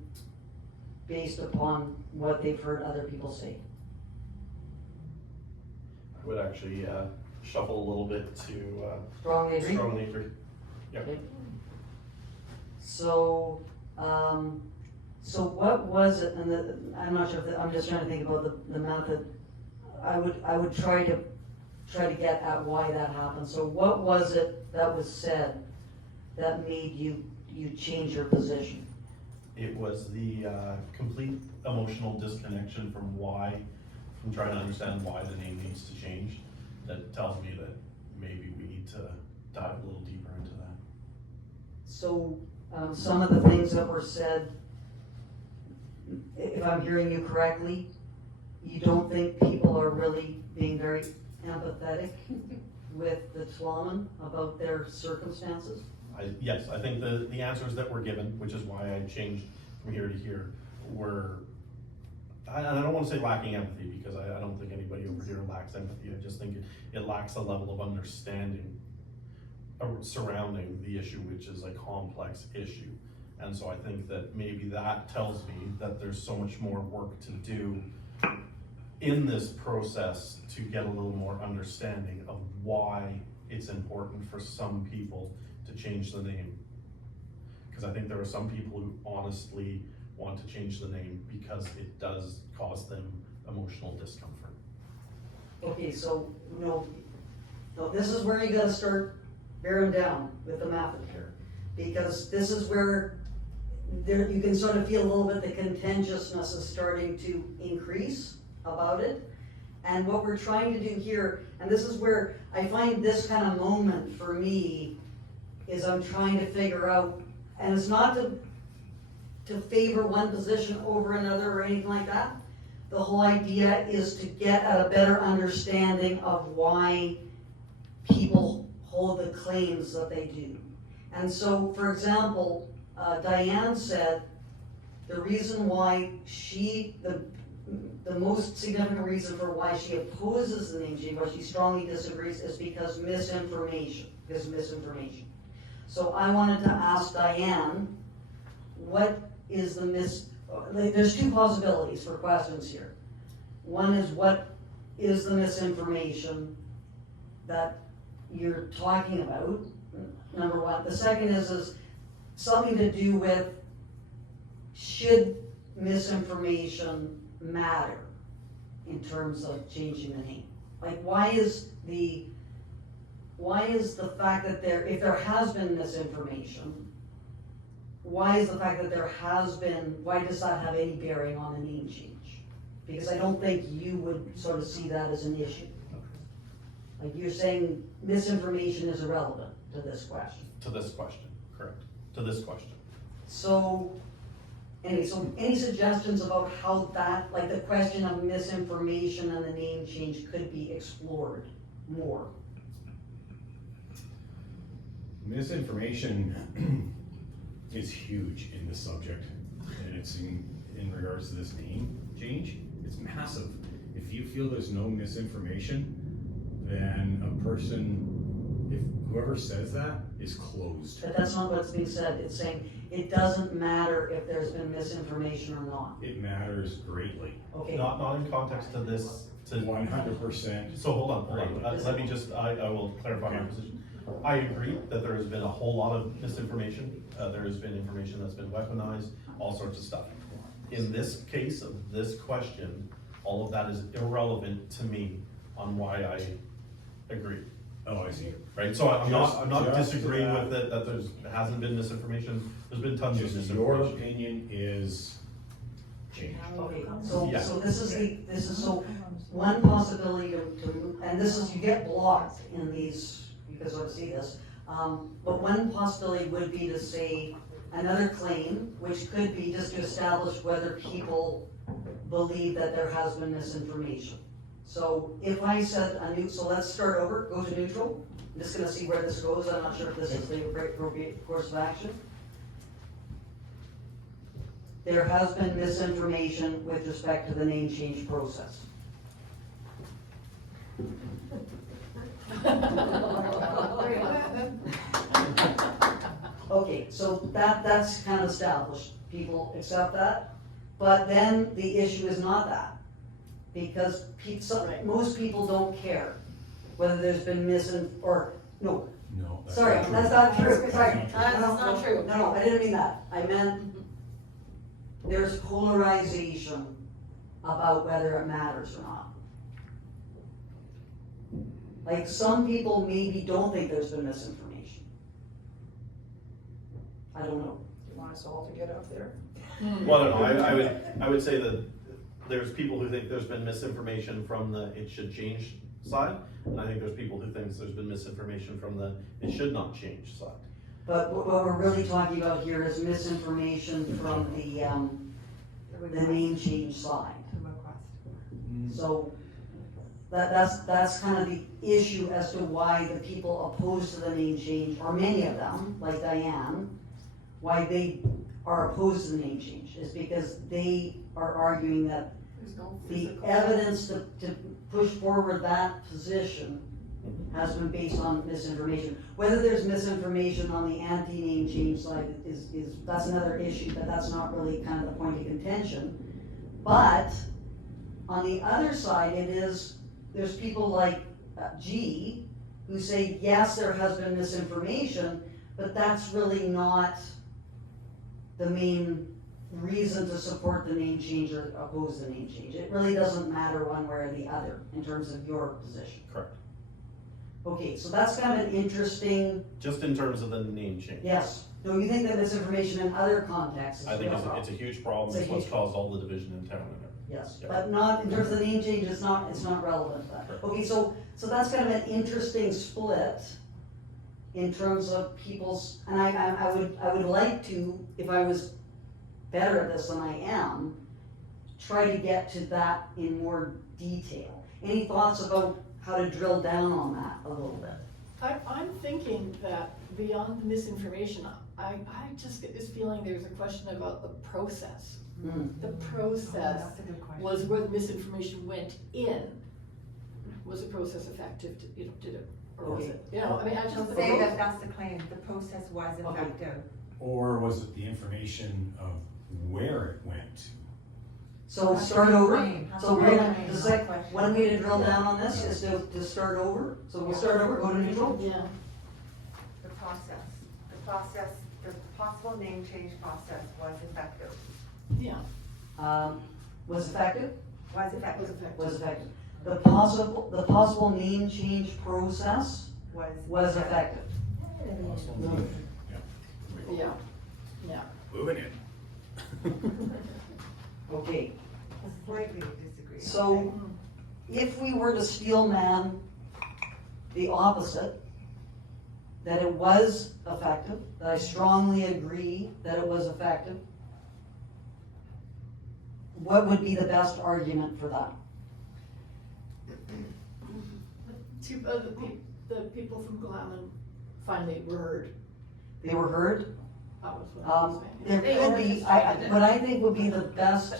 based upon what they've heard other people say? I would actually shuffle a little bit to Strongly agree? strongly agree. Yep. Okay. So, so what was it, and I'm not sure if, I'm just trying to think about the method. I would try to get at why that happened. So what was it that was said that made you change your position? It was the complete emotional disconnection from trying to understand why the name needs to change. That tells me that maybe we need to dive a little deeper into that. So, some of the things that were said, if I'm hearing you correctly, you don't think people are really being very empathetic with the Tla'amin about their circumstances? Yes, I think the answers that were given, which is why I changed from here to here, were, and I don't want to say lacking empathy, because I don't think anybody over here lacks empathy. I just think it lacks a level of understanding surrounding the issue, which is a complex issue. And so I think that maybe that tells me that there's so much more work to do in this process to get a little more understanding of why it's important for some people to change the name. Because I think there are some people who honestly want to change the name because it does cause them emotional discomfort. Okay, so, no, this is where you gotta start bearing down with the method here. Because this is where you can sort of feel a little bit the contentiousness is starting to increase about it. And what we're trying to do here And this is where I find this kind of moment for me is I'm trying to figure out, and it's not to favor one position over another or anything like that. The whole idea is to get at a better understanding of why people hold the claims that they do. And so, for example, Diane said the reason why the most significant reason for why she opposes the name change, why she strongly disagrees, is because misinformation. So I wanted to ask Diane, what is there's two possibilities for questions here. One is, what is the misinformation that you're talking about? Number one. The second is something to do with, should misinformation matter in terms of changing the name? Like, why is the fact that if there has been misinformation, why does that have any bearing on the name change? Because I don't think you would sort of see that as an issue. Like, you're saying misinformation is irrelevant to this question. To this question, correct, to this question. So, anyway, any suggestions about how that, like the question of misinformation and the name change could be explored more? Misinformation is huge in this subject, and it's in regards to this name change, it's massive. If you feel there's no misinformation, then a person, if whoever says that, is closed. But that's not what's being said. It's saying it doesn't matter if there's been misinformation or not. It matters greatly. Okay. Not in context to this, to 100%. So hold on, let me just, I will clarify my position. I agree that there has been a whole lot of misinformation. There has been information that's been weaponized, all sorts of stuff. In this case of this question, all of that is irrelevant to me on why I agree. Oh, I see. Right, so I'm not Just disagreeing that- with it, that there hasn't been misinformation. There's been tons of Just your misinformation. opinion is changed. Okay, Yeah. so this is one possibility and this is, you get blocked in these, because I see this. But one possibility would be to say another claim, which could be just to establish whether people believe that there has been misinformation. So if I said so let's start over, go to neutral. I'm just gonna see where this goes. I'm not sure if this is the appropriate course of action. There has been misinformation with respect to the name change process. Okay, so that's kind of established. People accept that. But then the issue is not that. Because most people don't care whether there's been No, that's sorry, not true. that's not true, sorry. That's not true. No, I didn't mean that. I meant there's polarization about whether it matters or not. Like, some people maybe don't think there's been misinformation. I don't know. You want us all to get up there? Well, no, I would say that there's people who think there's been misinformation from the it should change side, and I think there's people who think there's been misinformation from the it should not change side. But what we're really talking about here is misinformation from the name change side. So that's kind of the issue as to why the people opposed to the name change, or many of them, like Diane, why they are opposed to the name change, is because they are arguing that the evidence to push forward that position has been based on misinformation. Whether there's misinformation on the anti-name change side is that's another issue, but that's not really kind of the point of contention. But on the other side, there's people like G who say, yes, there has been misinformation, but that's really not the main reason to support the name change or oppose the name change. It really doesn't matter one way or the other in terms of your position. Correct. Okay, so that's kind of an interesting, Just in terms of the name change. yes. No, you think that misinformation in other contexts is I think real problem? it's a huge problem. It's a It's what's huge caused all the division in town. Yes, Yeah. but not, in terms of the name change, it's not relevant to that. Correct. Okay, so So that's kind of an interesting split in terms of people's, and I would like to, if I was better at this than I am, try to get to that in more detail. Any thoughts about how to drill down on that a little bit? I'm thinking that beyond the misinformation, I just get this feeling there's a question about the process. The process That's a good question. was where the misinformation went in. Was the process effective, did it, or was it, I mean, I just. So say that that's the claim, the process was Okay. effective. Or was it the information of where it went? So start over, That's so a we're great gonna, claim, does not a that, question. one way to drill down on this is to start over, so we'll start over, go to neutral. Yeah. The process, the possible name change process was effective. Yeah, Was effective? Was was effective. effective. Was effective. The possible name change process was effective. Yeah, yeah. Moving in. Okay, Slightly disagree. so if we were to steel man the opposite, that it was effective, that I strongly agree that it was effective, what would be the best argument for that? The people from Glamon finally were heard. They were heard? That was what I was There saying. could be, what I think would be the best,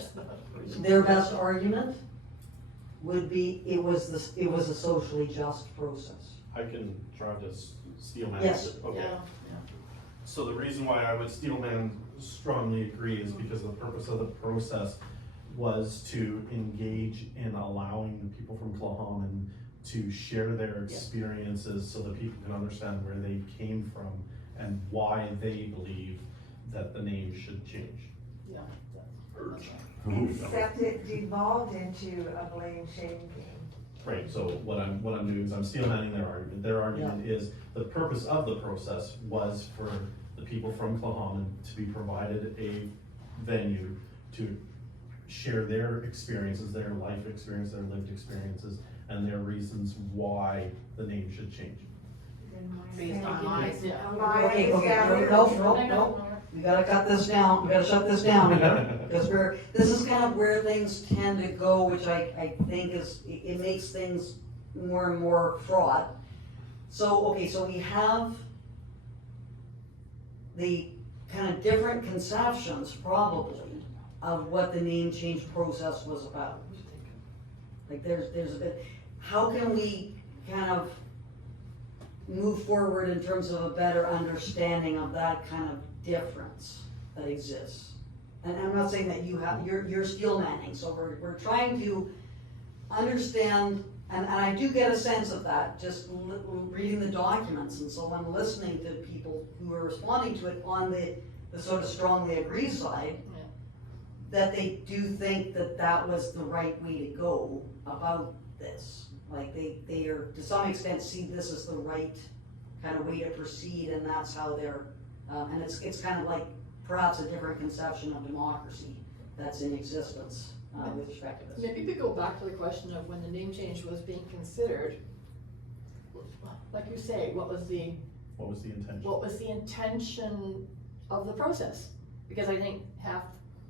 their best argument would be, it was a socially just process. I can try to steel man. Yes. Okay. Yeah, So the reason why I would steel man strongly agree is because the purpose of the process was to engage in allowing the people from Clahaman to share their experiences so that people can understand where they came from and why they believe that the name should change. yeah. Except it devolved into a blame shame game. Right, so what I'm doing is I'm steel manning their argument. Their argument is the purpose of the process was for the people from Clahaman to be provided a venue to share their experiences, their life experience, their lived experiences, and their reasons why the name should change. Based on lies. Yeah. Okay, no, we gotta cut this down, we gotta shut this down here, because this is kind of where things tend to go, which I think is, it makes things more and more fraught. So, okay, so we have the kind of different conceptions, probably, of what the name change process was about. Like, there's a bit, how can we kind of move forward in terms of a better understanding of that kind of difference that exists? And I'm not saying that you're steel manning, so we're trying to understand, and I do get a sense of that, just reading the documents, and so I'm listening to people who are responding to it on the sort of strongly agree side, that they do think that that was the right way to go about this. Like, they are, to some extent, see this as the right kind of way to proceed, and that's how they're, and it's kind of like perhaps a different conception of democracy that's in existence with respect to this. Maybe we go back to the question of when the name change was being considered. Like you say, what was the intention of the process? Because I think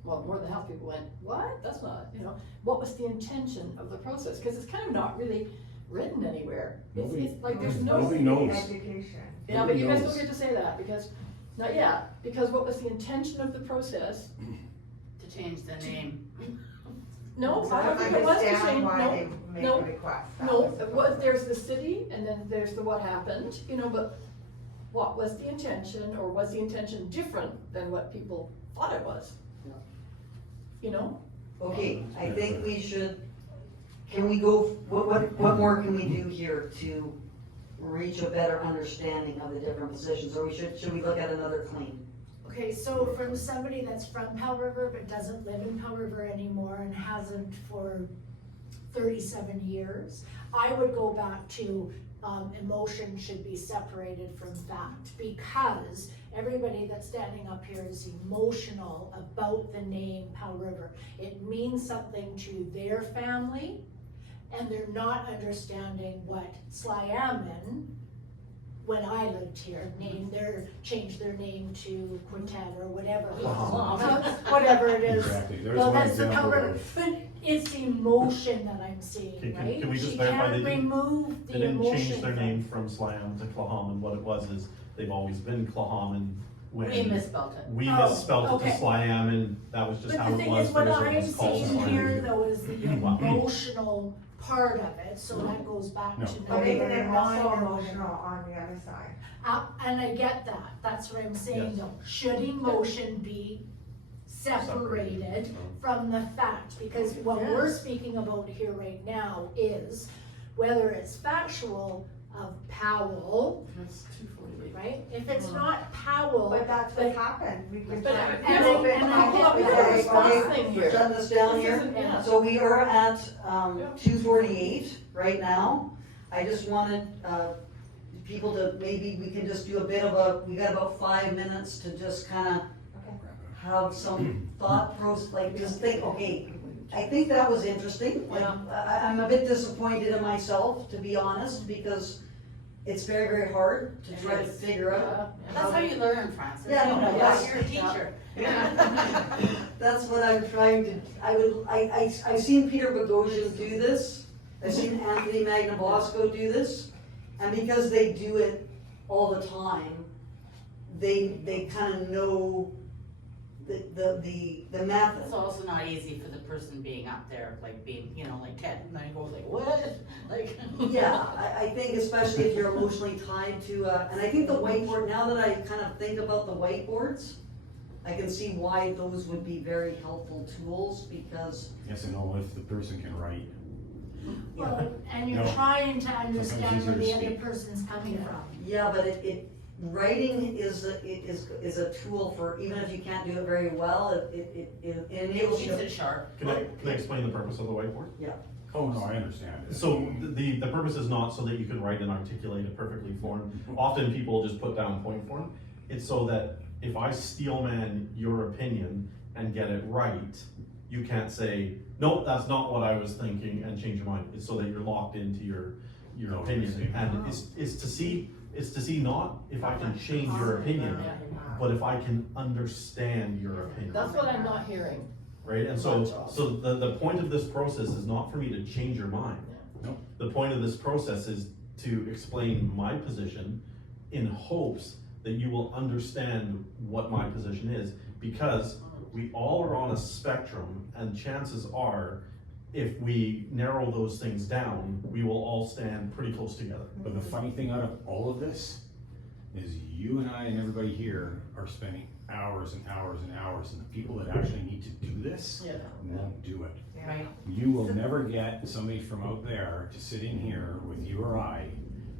more than half people went, what? That's not, what was the intention of the process? Because it's kind of not really written anywhere. It's like there's no. Nobody knows. Education. Yeah, but you guys don't get to say that because, not yet, because what was the intention of the process? To change the name. No, So I don't think it was to understand change, why no, they made no, the request. That no, was the what, there's the city and then there's the what happened, but what was the intention, or was the intention different than what people thought it was? Okay, I think we should, can we go, what more can we do here to reach a better understanding of the different positions, or should we look at another claim? Okay, so from somebody that's from Powell River but doesn't live in Powell River anymore and hasn't for 37 years, I would go back to emotion should be separated from fact, because everybody that's standing up here is emotional about the name Powell River. It means something to their family, and they're not understanding what Slyaman, when I lived here, changed their name to Quintet or whatever. Whatever it is. Exactly, there's Well, one that's the example cover, of, but it's emotion that I'm seeing, right? Can we just She verify can't they didn't- remove They the didn't emotion. change their name from Slam to Clahaman. What it was is they've always been Clahaman. When We misspelled it. we Oh, misspelled it to okay. Slam, and that was just But how the it thing was. is, what because it I'm was called seeing Slam. here though is the Wow. emotional part of it, so that goes back No. to But making number it nine. also emotional on the other side. And I get that, that's what I'm saying Yes. though, should emotion be separated from the fact? Because what we're speaking about here right now is whether it's factual of Powell, That's 248. right? If it's not Powell, But that's what happened, we can. But- try to and move it I- and hold on, we we got a say, response okay, thing here. Shut this down This here. isn't- yeah. So we are at, 2:48 right now. I just wanted, people to, maybe we can just do a bit of we got about 5 minutes to just kinda have some thought process, like just think, okay, I think that was interesting. Like, I'm a bit disappointed in myself, to be honest, because it's very, very hard to try to figure out. That's how you learn, Francis. Yeah, no, You know, yes. You're a teacher. That's what I'm trying to, I've seen Peter Boghossian do this, I've seen Anthony Magnabosco do this, and because they do it all the time, they kind of know the method. It's also not easy for the person being up there, like being, you know, like 10, and then goes like, what? Like. Yeah, I think especially if you're emotionally tied to, and I think the whiteboard, now that I kind of think about the whiteboards, I can see why those would be very helpful tools, because, yes and no, if the person can write. well, and you're No. trying to understand easier where to the other speak. person's coming from. yeah, but writing is a tool for, even if you can't do it very well, it enables you Keeps to. it sharp. Can I explain the purpose of the whiteboard? Oh, no, I understand. So the purpose is not so that you can write and articulate it perfectly formed. Often people just put down point form. It's so that if I steelman your opinion and get it right, you can't say, nope, that's not what I was thinking, and change your mind. It's so that you're locked into your opinion. And it's to see not if I can change your opinion, but if I can understand your opinion. That's what I'm not hearing. Right, and so the point of this process is not for me to change your mind. No. The point of this process is to explain my position in hopes that you will understand what my position is, because we all are on a spectrum, and chances are, if we narrow those things down, we will all stand pretty close together. But the funny thing out of all of this is you and I and everybody here are spending hours and hours and hours, and the people that actually need to do this won't do it. Right. You will never get somebody from out there to sit in here with you or I,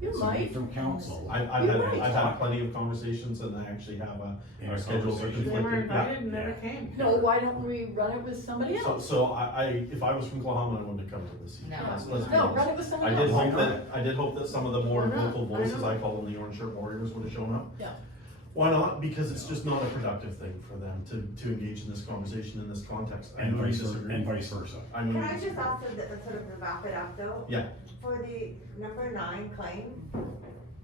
You somebody might. from council. I've had plenty of conversations, and I actually have Yeah, a schedule. conversations. They were invited and never came. No, why don't we run it with somebody So, else? so if I was from Clahaman, I wouldn't have come to this. No. Let's be No, honest. run it with I somebody did else. I did hope that some of the more Why not? vocal I voices, know. I call them the Orange Shirt Warriors, would have shown up. Yeah. Why not? Because it's just not a productive thing for them to engage in this conversation in this context. I And know you vice disagree. versa. I know Can you I just disagree. ask sort of wrap it up though? Yeah. For the number 9 claim,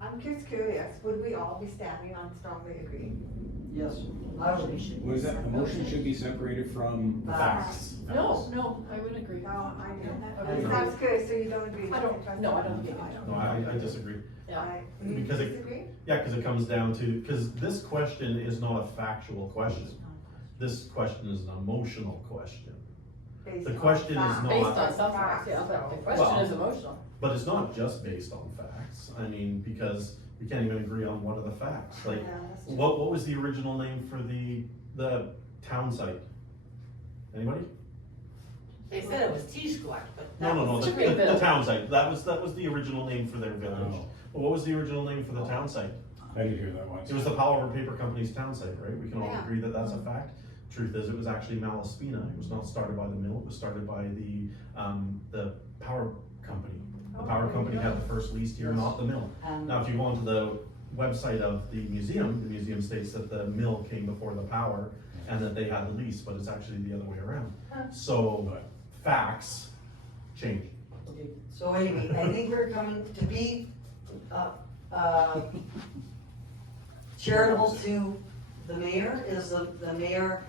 I'm just curious, would we all be standing on strongly agree? Yes, I would. What is that? Emotion should be separated from the facts. No, I would agree. No, I I do. don't. That's good, so you don't agree? I don't, no, I don't think I No, I disagree. Yeah. You Because it- disagree? Yeah, because it comes down to, because this question is not a factual question. This question is an emotional question. Based The on question is facts. not- Based on some facts, yeah, but the question Well- is emotional. But it's not just based on facts. I mean, because we can't even agree on what are the facts. Like, Yeah, that's true. what was the original name for the town site? Anybody? They said it was T-Squat, but No, that no, no, was the Greenville. town site. That was the original name for their village. Oh. But what was the original name for the town site? I did hear that once. It was the Powell River Paper Company's town site, right? We can all Yeah. agree that that's a fact. Truth is, it was actually Malaspina. It was not started by the mill. It was started by the power company. The power company had the first lease here, not the mill. Now, if you go onto the website of the museum states that the mill came before the power and that they had the lease, but it's actually the other way around. So, facts change. Okay, so anyway, I think we're coming to be, charitable to the mayor, is the mayor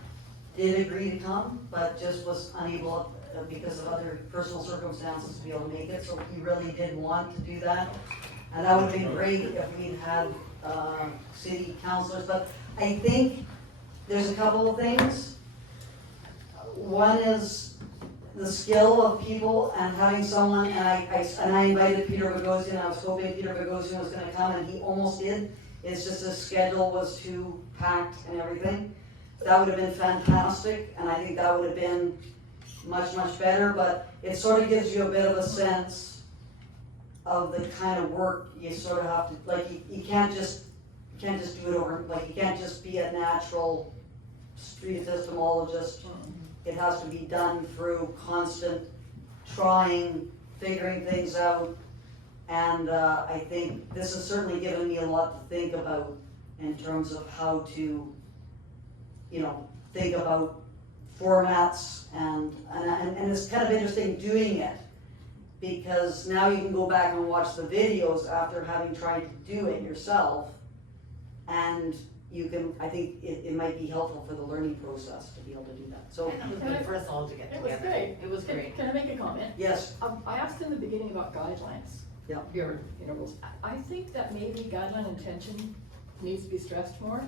did agree to come, but just was unable, because of other personal circumstances, to be able to make it, so he really did want to do that. And that would have been great if we'd had, city councilors, but I think there's a couple of things. One is the skill of people and having someone, and I invited Peter Bogosian, I was hoping Peter Bogosian was gonna come, and he almost did. It's just his schedule was too packed and everything. That would have been fantastic, and I think that would have been much, much better, but it sort of gives you a bit of a sense of the kind of work you sort of have to, like, you can't just do it over, like, you can't just be a natural street epistemologist. It has to be done through constant trying, figuring things out, and I think this has certainly given me a lot to think about in terms of how to, think about formats, and it's kind of interesting doing it, because now you can go back and watch the videos after having tried to do it yourself, and you can, I think it might be helpful for the learning process to be able to do that, so. And it was good for us all to get It was together. great. It was great. Can I make a comment? Yes, I asked in the beginning about guidelines. Yeah. Your rules. I think that maybe guideline intention needs to be stressed more.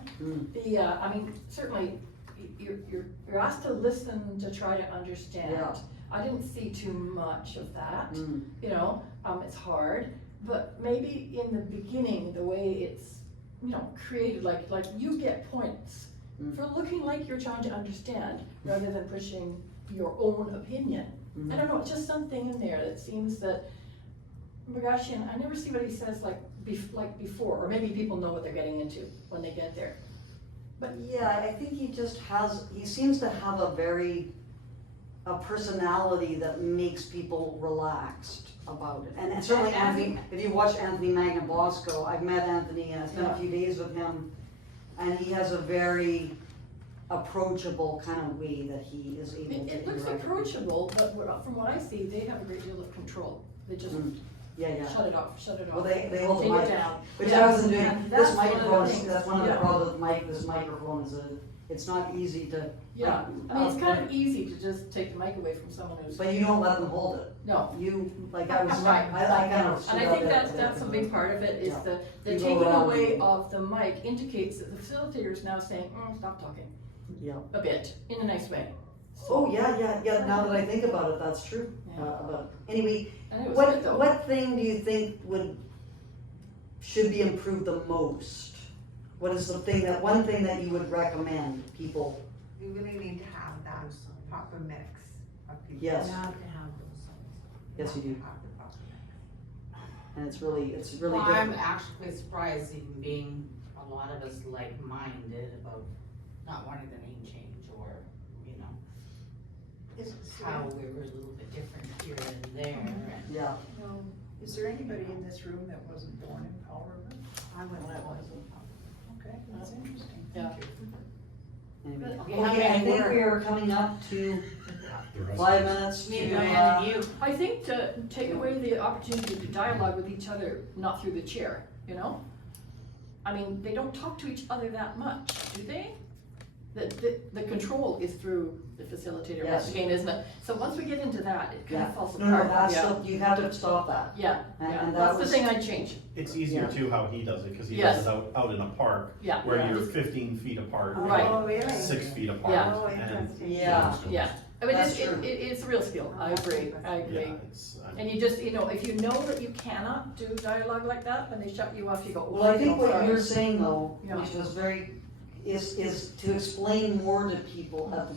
Certainly, you're asked to listen to try to understand. Yeah. I didn't see too much of that, Mm. it's hard, but maybe in the beginning, the way it's, created, like you get points Mm. for looking like you're trying to understand rather than pushing your own opinion. I don't know, it's just something in there that seems that Bogosian, I never see what he says like before, or maybe people know what they're getting into when they get there. but yeah, I think he seems to have a personality that makes people relaxed about it. And certainly Anthony, if you watch Anthony Magnabosco, I've met Anthony and I spent a few days with him, and he has a very approachable kind of way that he is able to It looks direct. approachable, but from what I see, they have a great deal of control. They just Yeah. shut it off. Well, they hold the Take it mic, down. which Yeah, I wasn't doing. and This that's one of the microphone, things. that's one of the Yeah. problems with this microphone is it's not easy to. Yeah, it's kind of easy to just take the mic away from someone who's. But you don't let them hold it. No. You, like I was, Right. I kind of. And I think that's a big part of it, is Yeah. the You go taking around. away of the mic indicates that the facilitator is now saying, stop talking, Yeah. a bit, in a nice way. Oh, yeah, now that I think about it, that's true. Yeah. But anyway, And it was good though. what thing do you think should be improved the most? What is one thing that you would recommend people? We really need to have that proper mix of people. Yes. You have to have those. Yes, you do. Have the proper mix. And it's really Well, I'm different. actually quite surprised, even being a lot of us like-minded about not wanting the name change, or, how we were a little bit different here and there, and. Yeah. Is there anybody in this room that wasn't born in Powell River? I wasn't. Okay, that's interesting. Yeah. Thank you. Anyway. Okay, how Okay, many I think more? we are coming up to The rest 5 of it. minutes Me, to, Diane, and you. I think to take away the opportunity to dialogue with each other, not through the chair, I mean, they don't talk to each other that much, do they? The control is through the facilitator once Yes. again, isn't it? So once we get into that, it kind Yeah. of falls No, apart. that's Yeah. you have to stop that. Yeah, And- yeah, and that that's the was- thing I'd change. It's easier Yeah. too how he does it, cause he Yes. does it out in a park, Yeah. where Yeah. you're 15 feet apart, or Right. Oh, really? 6 feet apart. Yeah. Oh, and- interesting. Yeah. Yeah, I mean, That's it's, true. it's a real skill, I agree, I Yeah, agree. it's, And you just, if you know that you cannot do dialogue like that, when they shut you off, you go, Well, I think what sorry. you're saying though, Yeah. which was is to explain more to people that,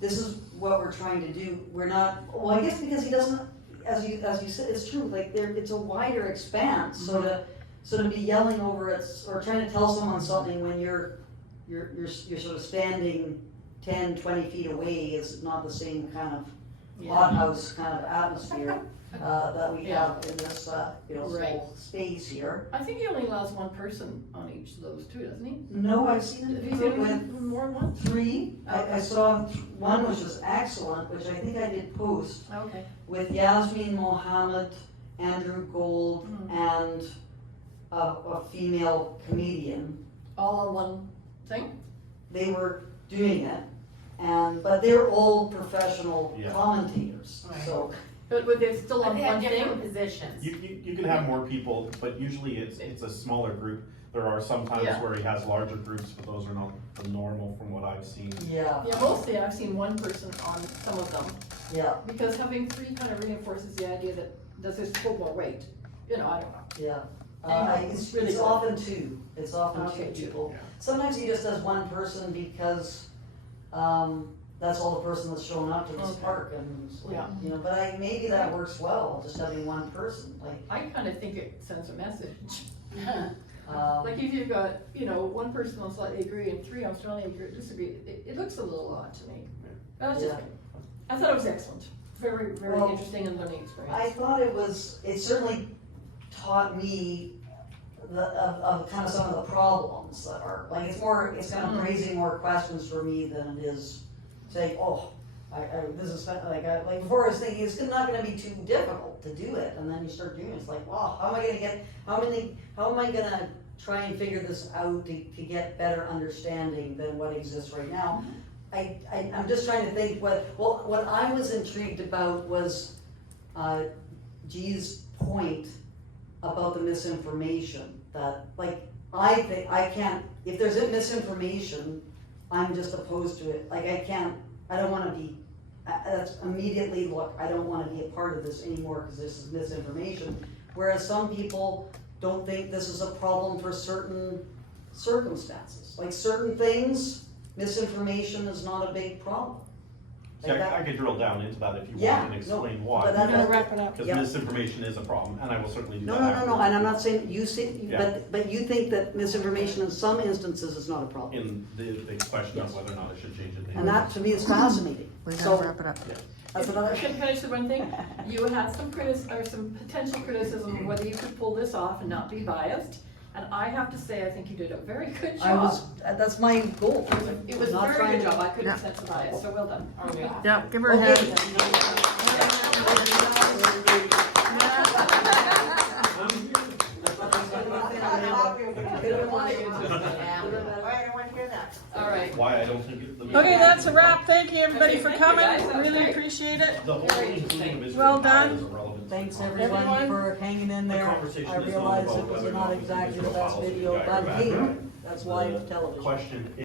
this is what we're trying to do. We're not, well, I guess because he doesn't, as you said, it's true, like it's a wider expanse, so to be yelling over it or trying to tell someone something when you're sort of standing 10, 20 feet away is not the same kind of hothouse kind of atmosphere. that we have in this, Right. small space here. I think he only allows one person on each of those too, doesn't he? No, I've seen Have it you do seen it with more than one? 3. I saw one which was excellent, which I think I did post, Okay. with Yasmin Mohammed, Andrew Gold, and a female comedian. All on one thing? They were doing it, but they're all professional Yeah. commentators, Right. so. But were they still But on they have one different thing? positions. You can have more people, but usually it's a smaller group. There are some times Yeah. where he has larger groups, but those are not the normal from what I've seen. Yeah, Yeah, mostly I've seen one person on some of them, yeah, because having 3 kind of reinforces the idea that does this hold more weight? You know, I don't know. yeah. Anyhow, It's really good. often 2, it's often Okay, 2 2. people. Yeah. Sometimes he just does one person because, that's all the person that's shown up to this Okay. park and, Yeah. but maybe that works well, just having one person, like, I kind of think it sends a message. um, Like if you've got, one person on slightly agree and 3 on strongly disagree, it looks a little odd to me. That's just Yeah. me. I thought it was excellent. Very, very Well, interesting and learning experience. I thought it certainly taught me of kind of some of the problems that are, like, it's kind of raising more questions for me than it is saying, oh, this is, like before I was thinking, it's not gonna be too difficult to do it, and then you start doing it, it's like, wow, how am I gonna try and figure this out to get better understanding than what exists right now? I'm just trying to think, what I was intrigued about was, G's point about the misinformation, that, like, I think, if there's misinformation, I'm just opposed to it, like, I don't wanna be, that's immediately, look, I don't wanna be a part of this anymore, cause this is misinformation, whereas some people don't think this is a problem for certain circumstances, like certain things, misinformation is not a big problem. See, Like that- I could drill down into that if you Yeah, want and no, explain but why. that- I'm gonna wrap it up. Because Yeah. misinformation is a problem, and I will certainly do No, that. and afterwards. I'm not saying, you say, Yeah. but you think that misinformation in some instances is not a problem. In the question of whether or not I should change it. And that, to me, is fascinating. So, it up. that's another, Can I say one thing? You had some some potential criticism of whether you could pull this off and not be biased. And I have to say, I think you did a very good job. that's my goal. It was a Not very trying good to- job. I couldn't sense the bias, so well done. Yeah, give her a Okay. hand. All right. Why I don't think it. Okay, that's a wrap. Thank you, everybody, Okay, for thank you, coming. guys. That was Really great. appreciate it. The whole inclusion of Well Israel done. is irrelevant. Thanks, Everyone. everyone, for hanging in The there. conversation I is not realize about it was whether or not not exactly the Israel best follows the video, guy but or hey, bad guy. that's why The it's television. question